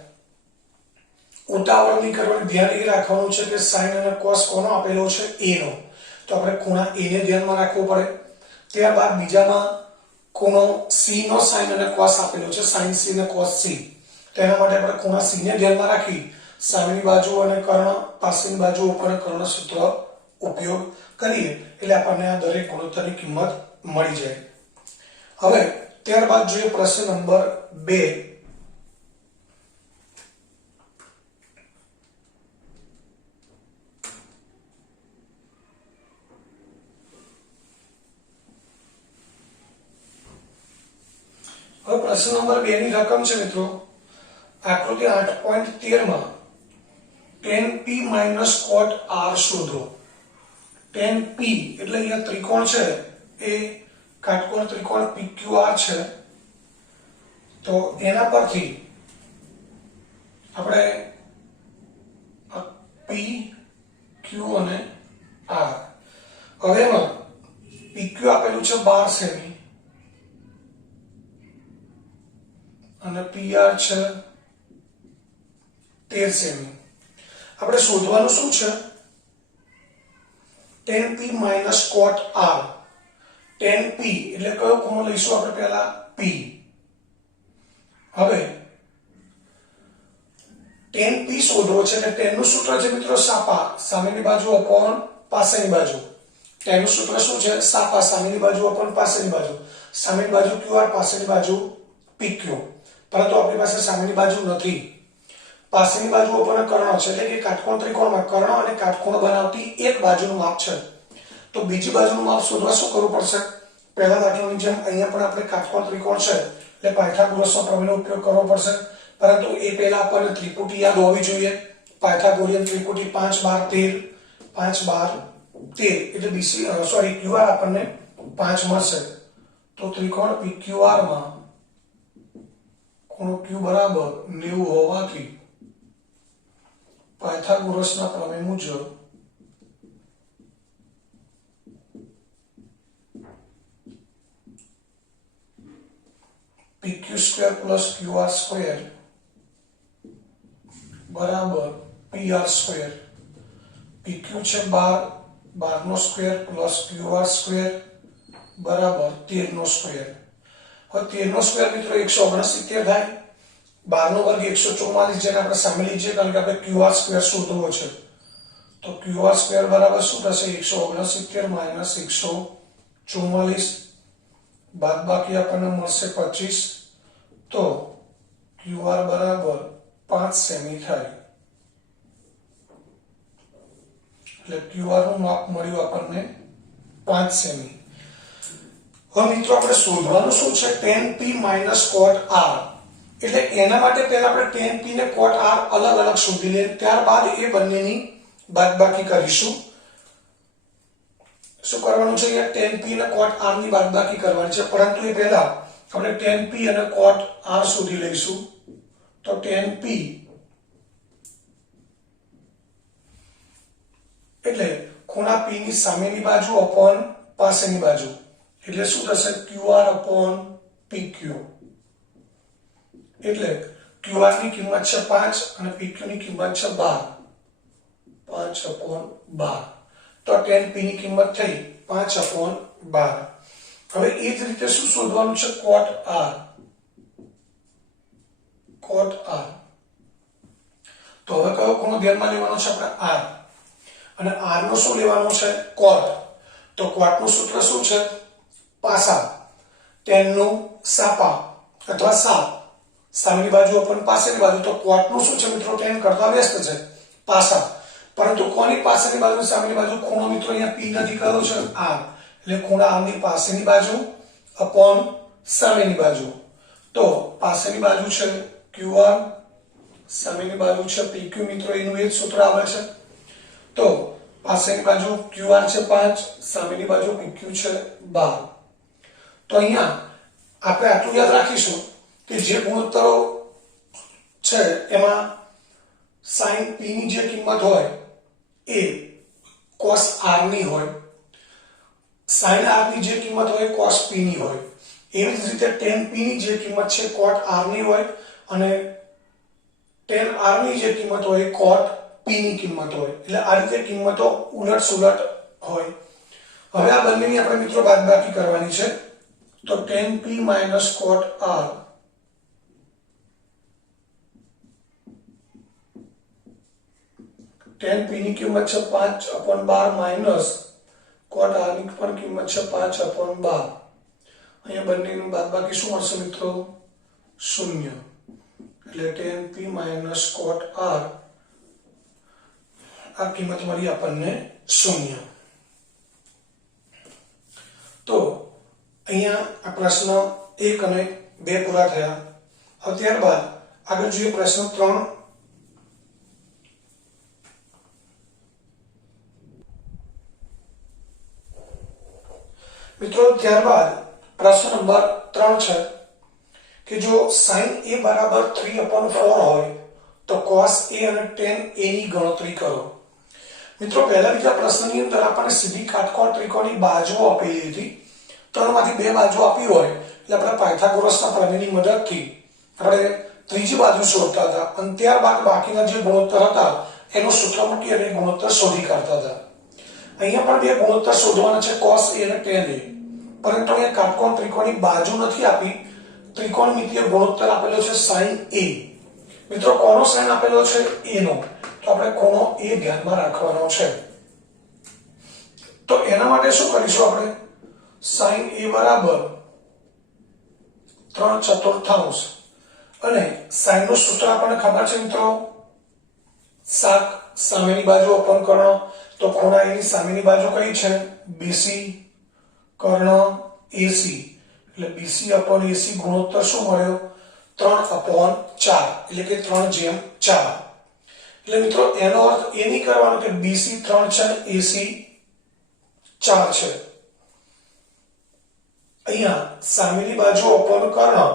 ઉતાવળ નહીં કરવાની, ધ્યાન એ રાખવાનું છે કે સાઇન અને કોસ કોનો આપેલો છે? એ નો, તો આપણે ખૂણા એ ને ધ્યાનમાં રાખવું પડે। ત્યારબાદ બીજામાં ખૂણો સી નો સાઇન અને કોસ આપેલો છે, સાઇન સી અને કોસ સી, તેના માટે આપણે ખૂણા સી ને ધ્યાનમાં રાખી સામેની બાજુ અને કર્ણ પાસેની બાજુ ઉપર કર્ણ સૂત્ર ઉપયોગ કરીએ, એટલે આપણને આ દરેક ગુણોત્તરની કિંમત મળી જાય। હવે ત્યારબાદ જોઈએ પ્રશ્ન નંબર 2। હવે પ્રશ્ન નંબર 2 ની રકમ છે મિત્રો, આકૃતિ 8.13 માં tan p - cot r શોધો। tan p એટલે અહીંયા ત્રિકોણ છે, એ કાટકોણ ત્રિકોણ PQR છે, તો એના પરથી આપણે P Q અને R, હવે એમાં PQ આપેલું છે 12 સેમી અને PR છે 13 સેમી। આપણે શોધવાનું શું છે? tan p - cot r। tan p એટલે કયો ખૂણો લઈશું આપણે? પહેલા P। હવે tan p શોધવો છે, એટલે tan નું સૂત્ર છે મિત્રો સાપા, સામેની બાજુ અપોન પાસેની બાજુ। tan નું સૂત્ર શું છે? સાપા, સામેની બાજુ અપોન પાસેની બાજુ, સામેની બાજુ QR, પાસેની બાજુ PQ, પરંતુ આપણી પાસે સામેની બાજુ નથી, પાસેની બાજુ અપોન કર્ણ છે, એટલે કે કાટકોણ ત્રિકોણમાં કર્ણ અને કાટખૂણો બનાવતી એક બાજુનું માપ છે, તો બીજી બાજુનું માપ શોધવા શું કરવું પડશે? પહેલા દાખલાની જેમ અહીંયા પણ આપણે કાટકોણ ત્રિકોણ છે, એટલે પાયથાગોરસનો પ્રમેયનો ઉપયોગ કરવો પડશે, પરંતુ એ પહેલા આપણને ત્રિપુટી યાદ હોવી જોઈએ। પાયથાગોરિયન ત્રિપુટી 5 12 13, એટલે બીસી QR આપણને 5 મળશે, તો ત્રિકોણ PQR માં ખૂણો Q બરાબર 90 હોવાથી પાયથાગોરસના પ્રમેય મુજબ PQ² + QR² બરાબર PR સ્ક્વેર, PQ છે 12, 12 નો સ્ક્વેર પ્લસ QR સ્ક્વેર બરાબર 13 નો સ્ક્વેર. હવે 13 નો સ્ક્વેર મિત્રો 169 થાય, 12 નો વર્ગ 144, જેને આપણે સામે લીધીએ કારણ કે આપણે QR સ્ક્વેર શોધવો છે. તો QR સ્ક્વેર બરાબર શું થશે? 169 માઇનસ 144 બાદબાકી આપણને મળશે 25. તો QR બરાબર 5 સેમી થાય. એટલે QR નું માપ મળ્યું આપણને 5 સેમી. હવે મિત્રો આપણે શોધવાનું શું છે? tan p minus cot r. એટલે એના માટે પહેલા આપણે tan p ને cot r અલગ અલગ શોધી લઈએ, ત્યારબાદ એ બંનેની બાદબાકી કરીશું. શું કરવાનું છે? અહીંયા tan p અને cot r ની બાદબાકી કરવાની છે, પરંતુ એ પહેલા આપણે tan p અને cot r શોધી લઈશું. તો tan p એટલે ખૂણા p ની સામેની બાજુ અપોન પાસેની બાજુ, એટલે શું થશે? QR upon PQ. એટલે QR ની કિંમત છે 5 અને PQ ની કિંમત છે 12. 5 અપોન 12. તો tan p ની કિંમત થઈ 5 અપોન 12. હવે એ જ રીતે શું શોધવાનું છે? cot r. cot r. તો હવે કયો ખૂણો ધ્યાનમાં લેવાનો છે? આપણે r. અને r નો શું લેવાનો છે? cot. તો cot નું સૂત્ર શું છે? પાસા. tan નું સાપા અથવા સાપ, સામેની બાજુ અપન પાસેની બાજુ. તો cot નું શું છે મિત્રો? tan કરતા વ્યસ્ત છે, પાસા. પરંતુ કોની પાસેની બાજુ સામેની બાજુ? ખૂણો મિત્રો અહીંયા p નથી કયો છે? r. એટલે ખૂણા r ની પાસેની બાજુ અપોન સામેની બાજુ. તો પાસેની બાજુ છે QR, સામેની બાજુ છે PQ. મિત્રો એનું એ જ સૂત્ર આવે છે. તો પાસેની બાજુ QR છે 5, સામેની બાજુ PQ છે 12. તો અહીંયા આપણે આટલું યાદ રાખીશું કે જે ગુણોત્તરો છે એમાં sin p ની જે કિંમત હોય એ cos r ની હોય, sin r ની જે કિંમત હોય cos p ની હોય. એવી જ રીતે tan p ની જે કિંમત છે cot r ની હોય અને tan r ની જે કિંમત હોય cot p ની કિંમત હોય. એટલે આ રીતે કિંમતો ઉલટ સુલટ હોય. હવે આ બંનેની આપણે મિત્રો બાદબાકી કરવાની છે. તો tan p minus cot r tan p ની કિંમત છે 5/12 માઇનસ cot r ની પણ કિંમત છે 5/12. અહીંયા બંનેની બાદબાકી શું મળશે મિત્રો? 0. એટલે tan p minus cot r આ કિંમત મળી આપણને 0. તો અહીંયા આ પ્રશ્ન 1 અને 2 પૂરા થયા. હવે ત્યારબાદ આગળ જોઈએ પ્રશ્ન 3. મિત્રો ત્યારબાદ પ્રશ્ન નંબર 3 છે કે જો sin a બરાબર 3/4 હોય તો cos a અને tan a ની ગણતરી કરો. મિત્રો પહેલા બીજા પ્રશ્નની અંદર આપણને સીધી કાટકોણ ત્રિકોણની બાજુઓ આપેલી હતી. ત્રણમાંથી બે બાજુ આપી હોય એટલે આપણે પાયથાગોરસના પ્રમેયની મદદથી આપણે ત્રીજી બાજુ શોધતા હતા અને ત્યારબાદ બાકીના જે ગુણોત્તર હતા એનું સૂત્ર મૂકી અને ગુણોત્તર શોધી કાઢતા હતા. અહીંયા પણ બે ગુણોત્તર શોધવાના છે cos a અને tan a. પરંતુ અહીંયા કાટકોણ ત્રિકોણની બાજુ નથી આપી, ત્રિકોણમિતીય ગુણોત્તર આપેલો છે sin a. મિત્રો કોનો sin આપેલો છે? a નો. તો આપણે ખૂણો a ધ્યાનમાં રાખવાનો છે. તો એના માટે શું કરીશું? આપણે sin a બરાબર 3/4 અને sin નું સૂત્ર આપણને ખબર છે મિત્રો, સાક સામેની બાજુ અપન કર્ણ. તો ખૂણા a ની સામેની બાજુ કઈ છે? BC કર્ણ AC. એટલે BC અપન AC ગુણોત્તર શું મળ્યો? 3/4 એટલે કે 3/4. એટલે મિત્રો એનો અર્થ એ નહીં કરવાનો કે BC 3 છે અને AC 4 છે. અહીંયા સામેની બાજુ અપન કર્ણ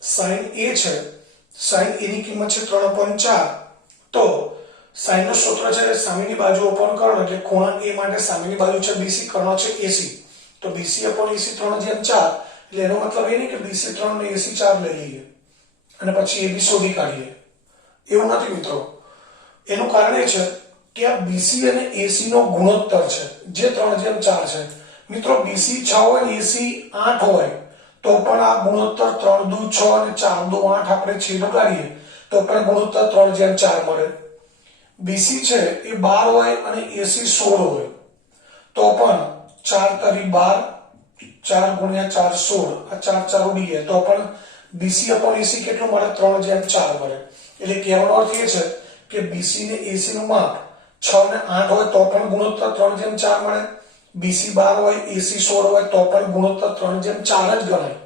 sin a છે, sin a ની કિંમત છે 3/4. તો sin નું સૂત્ર છે સામેની બાજુ અપન કર્ણ એટલે ખૂણા a માટે સામેની બાજુ છે BC, કર્ણ છે AC. તો BC અપન AC 3/4 એટલે એનો મતલબ એ નહીં કે BC 3 ને AC 4 લઈ લઈએ અને પછી AB શોધી કાઢીએ. એવું નથી મિત્રો. એનું કારણ એ છે કે આ બીસી અને એસી નો ગુણોત્તર છે જે 3:4 છે મિત્રો. બીસી 6 હોય અને એસી 8 હોય તો પણ આ ગુણોત્તર 3 દુ 6 અને 4 દુ 8 આપણે છેદ ઉડાડીએ તો પણ ગુણોત્તર 3:4 મળે. બીસી છે એ 12 હોય અને એસી 16 હોય તો પણ 4 તરી 12, 4 ગુણ્યા 4 16, આ 4 4 ઉડી ગયા તો પણ બીસી અપોન એસી કેટલું મળે? 3:4 મળે. એટલે કહેવાનો અર્થ એ છે કે બીસી ને એસી નું માપ 6 ને 8 હોય તો પણ ગુણોત્તર 3:4 મળે. બીસી 12 હોય એસી 16 હોય તો પણ ગુણોત્તર 3:4 જ ગણાય.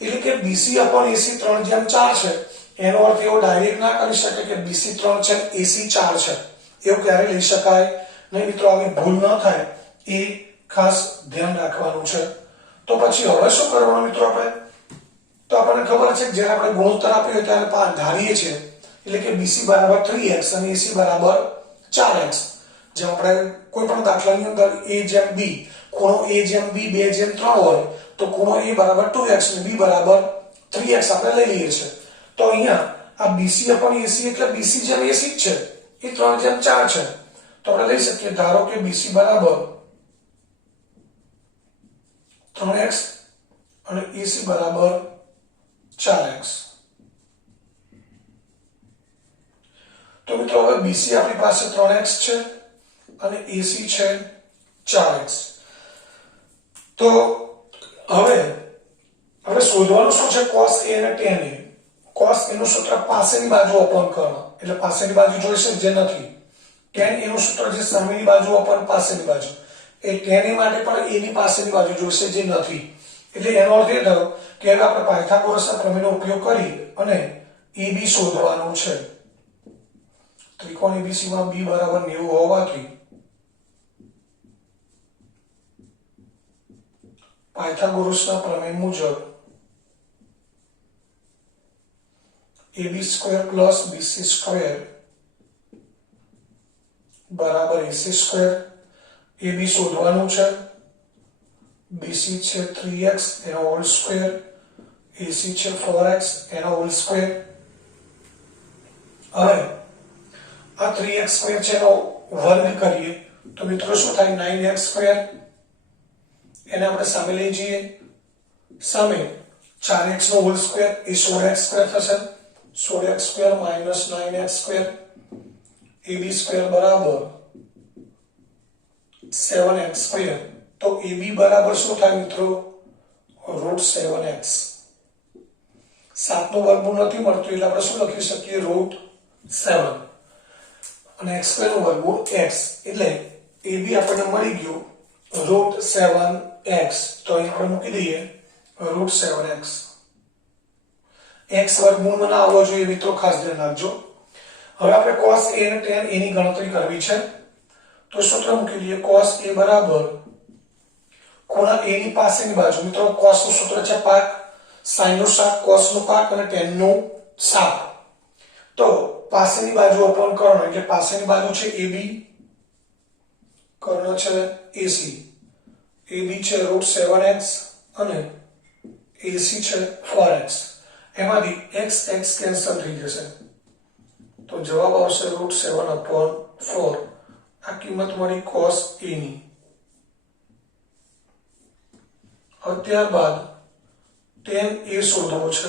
એટલે કે બીસી અપોન એસી 3:4 છે એનો અર્થ એવો ડાયરેક્ટ ના કરી શકે કે બીસી 3 છે એસી 4 છે, એવું ક્યારે લઈ શકાય નહીં મિત્રો. આવી ભૂલ ન થાય એ ખાસ ધ્યાન રાખવાનું છે. તો પછી હવે શું કરવાનું મિત્રો? આપણે તો આપણને ખબર છે કે જ્યારે આપણે ગુણોત્તર આપ્યો હોય ત્યારે ધારીએ છીએ એટલે કે BC બરાબર 3x અને AC બરાબર 4x. જેમ આપણે કોઈ પણ દાખલાની અંદર a જેમ b, ખૂણો a જેમ b 2:3 હોય તો ખૂણો a બરાબર 2x અને b બરાબર 3x આપણે લઈ લઈએ છીએ. તો અહીંયા આ BC અપન AC એટલે BC જેમ AC જ છે, એ 3:4 છે. તો આપણે લઈ શકીએ ધારો કે BC બરાબર 3x અને AC બરાબર 4x. તો મિત્રો હવે BC આપણી પાસે 3x છે અને AC છે 4x. તો હવે શોધવાનું શું છે? cos A અને tan A. cos A નું સૂત્ર પાસેની બાજુ અપોન કર્ણ, એટલે પાસેની બાજુ જોઈશે જે નથી. tan A નું સૂત્ર જે સામેની બાજુ અપોન પાસેની બાજુ, એ tan A માટે પણ A ની પાસેની બાજુ જોઈશે જે નથી. એટલે એનો અર્થ એ થયો કે હવે આપણે પાયથાગોરસના પ્રમેયનો ઉપયોગ કરી અને AB શોધવાનું છે. ત્રિકોણ ABC માં b બરાબર 90 હોવાથી પાયથાગોરસના પ્રમેય મુજબ AB² + BC² બરાબર AC². AB શોધવાનું છે. BC છે 3x એનો હોલ સ્ક્વેર, AC છે 4x એનો હોલ સ્ક્વેર. હવે આ 3x² છે એનો વર્ગ કરીએ તો મિત્રો શું થાય? 9x². એને આપણે સામે લઈ જઈએ. સામે 4x નો હોલ સ્ક્વેર એ 16x² થશે. 16x² - 9x². AB² બરાબર 7x². તો AB બરાબર શું થાય મિત્રો? √7x. 7 નું વર્ગમૂળ નથી મળતું એટલે આપણે શું લખી શકીએ? √7 અને x² નું વર્ગમૂળ x. એટલે AB આપણને મળી ગયું √7x. તો અહીં આપણે મૂકી દઈએ √7x. x વર્ગમૂળમાં ના આવવો જોઈએ મિત્રો, ખાસ ધ્યાન રાખજો. હવે આપણે cos A અને tan A ની ગણતરી કરવી છે. તો સૂત્ર મૂકી દઈએ. cos A બરાબર ખૂણા A ની પાસેની બાજુ, મિત્રો cos નું સૂત્ર છે પાક, sin નું સાપ, cos નું પાક અને tan નું સાપ. તો પાસેની બાજુ અપોન કર્ણ, એટલે પાસેની બાજુ છે AB, કર્ણ છે AC. AB છે √7x અને AC છે 4x. એમાંથી x કેન્સલ થઈ જશે તો જવાબ આવશે √7/4. આ કિંમત મળી cos A ની. ત્યારબાદ tan A શોધવો છે.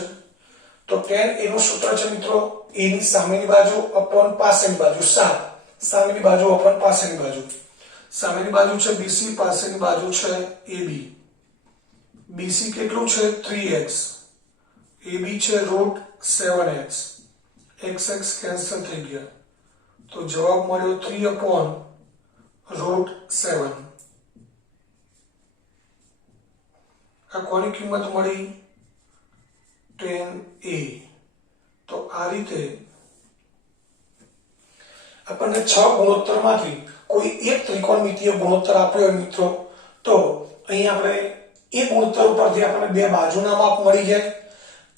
તો tan A નું સૂત્ર છે મિત્રો A ની સામેની બાજુ અપોન પાસેની બાજુ 7. સામેની બાજુ અપોન પાસેની બાજુ. સામેની બાજુ છે BC, પાસેની બાજુ છે AB. BC કેટલું છે? 3x. AB છે √7x. x કેન્સલ થઈ ગયા તો જવાબ મળ્યો 3/√7. આ કોની કિંમત મળી? tan A. તો આ રીતે આપણને 6 ગુણોત્તરમાંથી કોઈ એક ત્રિકોણમિતિય ગુણોત્તર આપ્યો હોય મિત્રો, તો અહીં આપણે એ ગુણોત્તર ઉપરથી આપણને બે બાજુના માપ મળી જાય.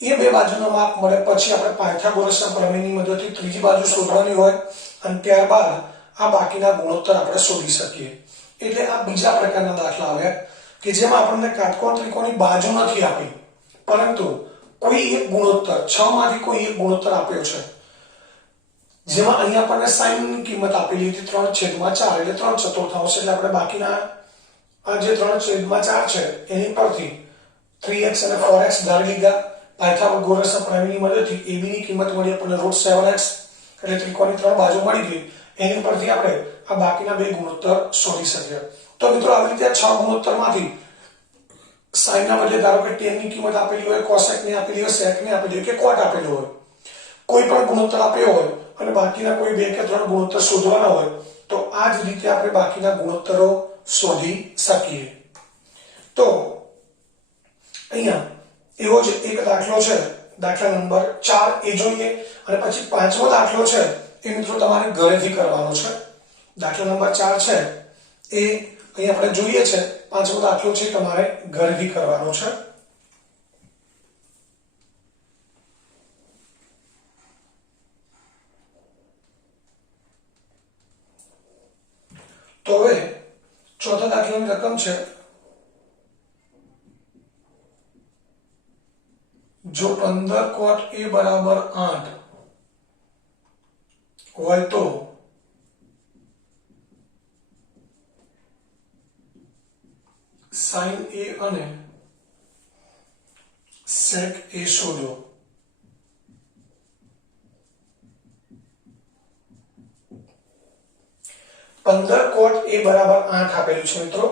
એ બે બાજુના માપ મળે પછી આપણે પાયથાગોરસના પ્રમેયની મદદથી ત્રીજી બાજુ શોધવાની હોય અને ત્યારબાદ આ બાકીના ગુણોત્તર આપણે શોધી શકીએ. એટલે આ બીજા પ્રકારના દાખલા આવ્યા કે જેમાં આપણને કાટકોણ ત્રિકોણની બાજુ નથી આપી, પરંતુ કોઈ એક ગુણોત્તર 6 માંથી કોઈ એક ગુણોત્તર આપ્યો છે. જેમાં અહીંયા આપણને સાઈનની કિંમત આપેલી હતી 3/4 એટલે 3/4 એટલે આપણે બાકીના આ જે 3/4 છે એની પરથી 3x અને 4x ધારી લીધા. પાયથાગોરસના પ્રમેયની મદદથી ab ની કિંમત મળી આપણને √7x એટલે ત્રિકોણની 3 બાજુ મળી ગઈ. એની પરથી આપણે આ બાકીના બે ગુણોત્તર શોધી શકીએ. તો મિત્રો આવી રીતે 6 ગુણોત્તરમાંથી સાઈનના બદલે ધારો કે tan ની કિંમત આપેલી હોય, cosec ની આપેલી હોય, sec ની આપેલી હોય કે cot આપેલું હોય, કોઈ પણ ગુણોત્તર આપ્યો હોય અને બાકીના કોઈ 2 કે 3 ગુણોત્તર શોધવાના હોય તો આ જ રીતે આપણે બાકીના ગુણોત્તરો શોધી શકીએ. તો અહીંયા એવો જ એક દાખલો છે, દાખલા નંબર 4 એ જોઈએ અને પછી પાંચમો દાખલો છે એ મિત્રો તમારે ઘરેથી કરવાનો છે. દાખલા નંબર 4 છે એ અહીં આપણે જોઈએ છે, પાંચમો દાખલો છે તમારે ઘરેથી કરવાનો છે. તો હવે ચોથા દાખલાની રકમ છે, જો 15 cot a બરાબર 8 હોય તો sin a અને sec a શોધો. cot a બરાબર 8 આપેલું છે મિત્રો,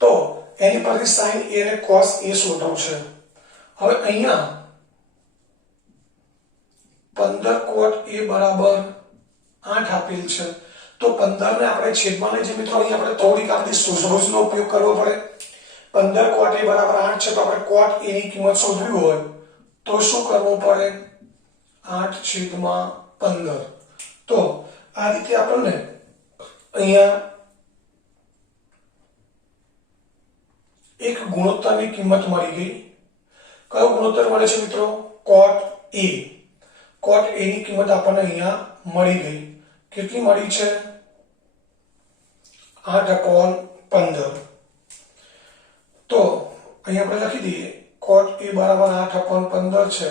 તો એની પરથી sin a અને cos a શોધવું છે. હવે અહીંયા 15 cot a બરાબર 8 આપેલ છે, તો 15 ને આપણે છેદમાં લઈ જઈએ મિત્રો. અહીંયા આપણે થોડીક આપણી સૂઝબૂઝનો ઉપયોગ કરવો પડે. 15 cot a બરાબર 8 છે, તો આપણે cot a ની કિંમત શોધવી હોય તો શું કરવું પડે? 8/15. તો આ રીતે આપણને અહીંયા એક ગુણોત્તરની કિંમત મળી ગઈ. કયો ગુણોત્તર મળે છે મિત્રો? cot a. cot a ની કિંમત આપણને અહીંયા મળી ગઈ. કેટલી મળી છે? 8/15. તો અહીંયા આપણે લખી દઈએ cot a બરાબર 8/15 છે.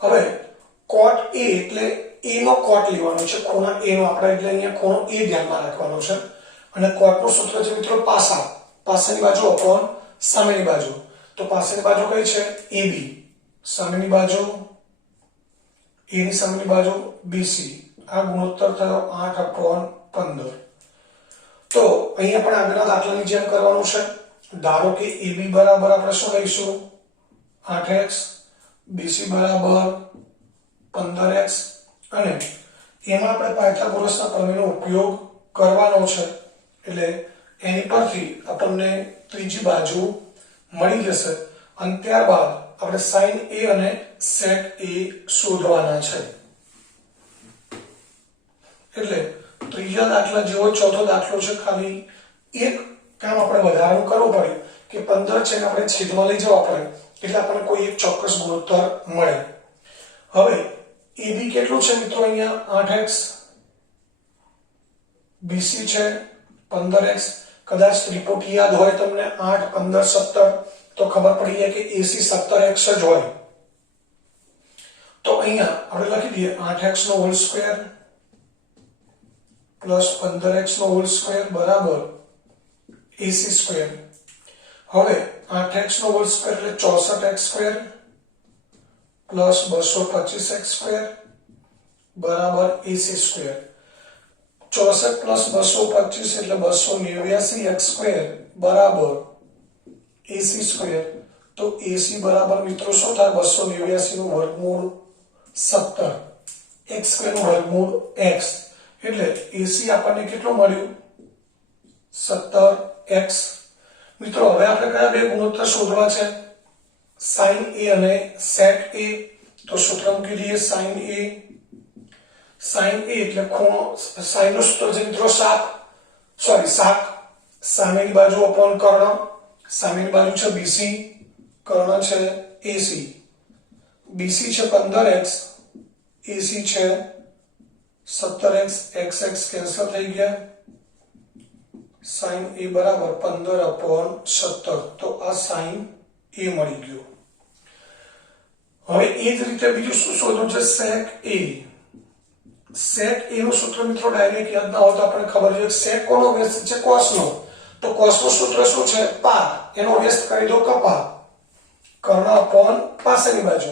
હવે cot a એટલે a નો cot લેવાનો છે, ખૂણા a નો આપણે, એટલે અહીંયા ખૂણો a ધ્યાનમાં રાખવાનો છે. અને cot નું સૂત્ર છે મિત્રો પાસા. પાસાની બાજુ અપોન સામેની બાજુ. તો પાસાની બાજુ કઈ છે? AB. સામેની બાજુ a ની સામેની બાજુ BC. આ ગુણોત્તર થયો 8/15. તો અહીંયા પણ આગળના દાખલાની જેમ કરવાનું છે. ધારો કે AB બરાબર આપણે શું લઈશું? 8x, BC બરાબર 15x અને એમાં આપણે પાયથાગોરસના પ્રમેયનો ઉપયોગ કરવાનો છે. એટલે એની પરથી આપણને ત્રીજી બાજુ મળી જશે અને ત્યારબાદ આપણે sin a અને sec a શોધવાના છે. એટલે ત્રીજા દાખલા જેવો ચોથો દાખલો છે, ખાલી એક કામ આપણે વધારાનું કરવું પડે કે 15 છે ને આપણે છેદમાં લઈ જવા પડે એટલે આપણને કોઈ એક ચોક્કસ ગુણોત્તર મળે. હવે AB કેટલું છે મિત્રો? અહીંયા 8x, BC છે 15x. કદાચ ત્રિપુટી યાદ હોય તમને 8, 15, 17, તો ખબર પડી જાય કે AC 17x જ હોય. તો અહીંયા આપણે લખી દઈએ 8x નો હોલ સ્ક્વેર પ્લસ 15x નો હોલ સ્ક્વેર બરાબર AC સ્ક્વેર. હવે 8x નો હોલ સ્ક્વેર એટલે 64x square plus 225x square બરાબર AC સ્ક્વેર. 64 પ્લસ 225 એટલે 289x સ્ક્વેર બરાબર AC સ્ક્વેર. તો AC બરાબર મિત્રો શું થાય? 289 નું વર્ગમૂળ 17, x સ્ક્વેર નું વર્ગમૂળ x. એટલે AC આપણને કેટલું મળ્યું? 17x. મિત્રો હવે આપણે કયા બે ગુણોત્તર શોધવા છે? sin a અને sec a. તો સૂત્ર મૂકી દઈએ sin a. sin a એટલે ખૂણો, sin નું સૂત્ર છે મિત્રો શાક. સામેની બાજુ અપોન કર્ણ. સામેની બાજુ છે BC, કર્ણ છે AC. BC છે 15x, AC છે 17x. x કેન્સલ થઈ ગયા. sin a બરાબર 15/17. તો આ sin a મળી ગયો. હવે એ જ રીતે બીજું શું શોધવું છે? sec a. sec a નું સૂત્ર મિત્રો ડાયરેક્ટ યાદ ના હોય તો આપણને ખબર છે sec કોનો વ્યસ્ત છે? cos નો. તો cos નું સૂત્ર શું છે? પાક. એનો વ્યસ્ત કરી દો કપા. કર્ણ અપોન પાસેની બાજુ.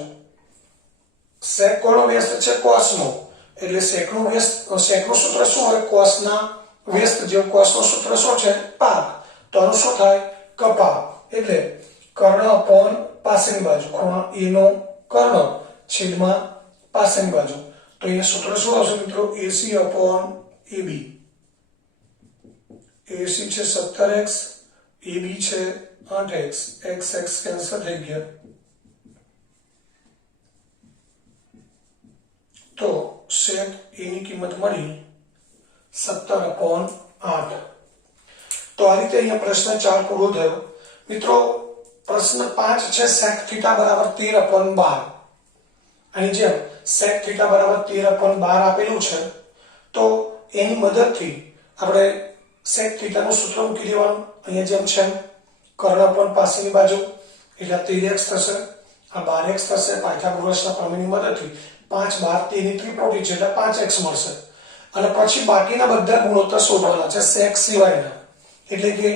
sec કોનો વ્યસ્ત છે? cos નો. એટલે sec નું સૂત્ર શું હોય? cos ના વ્યસ્ત જેવું cos નું સૂત્ર શું છે? પાક. તો આનું શું થાય? કપા. એટલે કર્ણ અપોન પાસેની બાજુ. ખૂણો a નો કર્ણ છેદમાં પાસેની બાજુ. તો અહીંયા સૂત્ર શું આવશે મિત્રો? AC upon AB. AC છે 17x, AB છે 8x, x કેન્સલ થઈ ગયા. તો sec a ની કિંમત મળી 17/8. તો આ રીતે અહીંયા પ્રશ્ન 4 પૂરો થયો. મિત્રો પ્રશ્ન 5 છે sec θ બરાબર 13/12. આની જેમ sec θ બરાબર 13/12 આપેલું છે. તો એની મદદથી આપણે sec θ નું સૂત્ર મૂકી દેવાનું. અહીંયા જેમ છે કર્ણ અપોન પાસેની બાજુ એટલે 13x થશે, આ 12x થશે. પાયથાગોરસના પ્રમેયની મદદથી 5 12 13 ની ત્રિપુટી છે એટલે 5x મળશે. અને પછી બાકીના બધા ગુણોત્તર શોધવાના છે sec સિવાયના. એટલે કે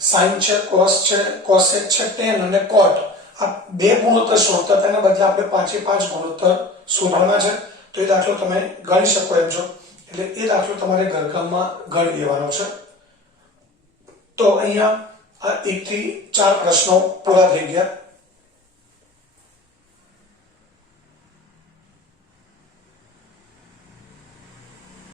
sin છે, cos છે, cosec છે, tan અને cot. આ બે ગુણોત્તર શોધતા તેના બદલે આપણે 5 ગુણોત્તર શોધવાના છે. તો એ દાખલો તમે ગણી શકો એમ છો. એટલે એ દાખલો તમારે ઘરકામમાં ગણી લેવાનો છે. તો અહીંયા આ 1 થી 4 પ્રશ્નો પૂરા થઈ ગયા.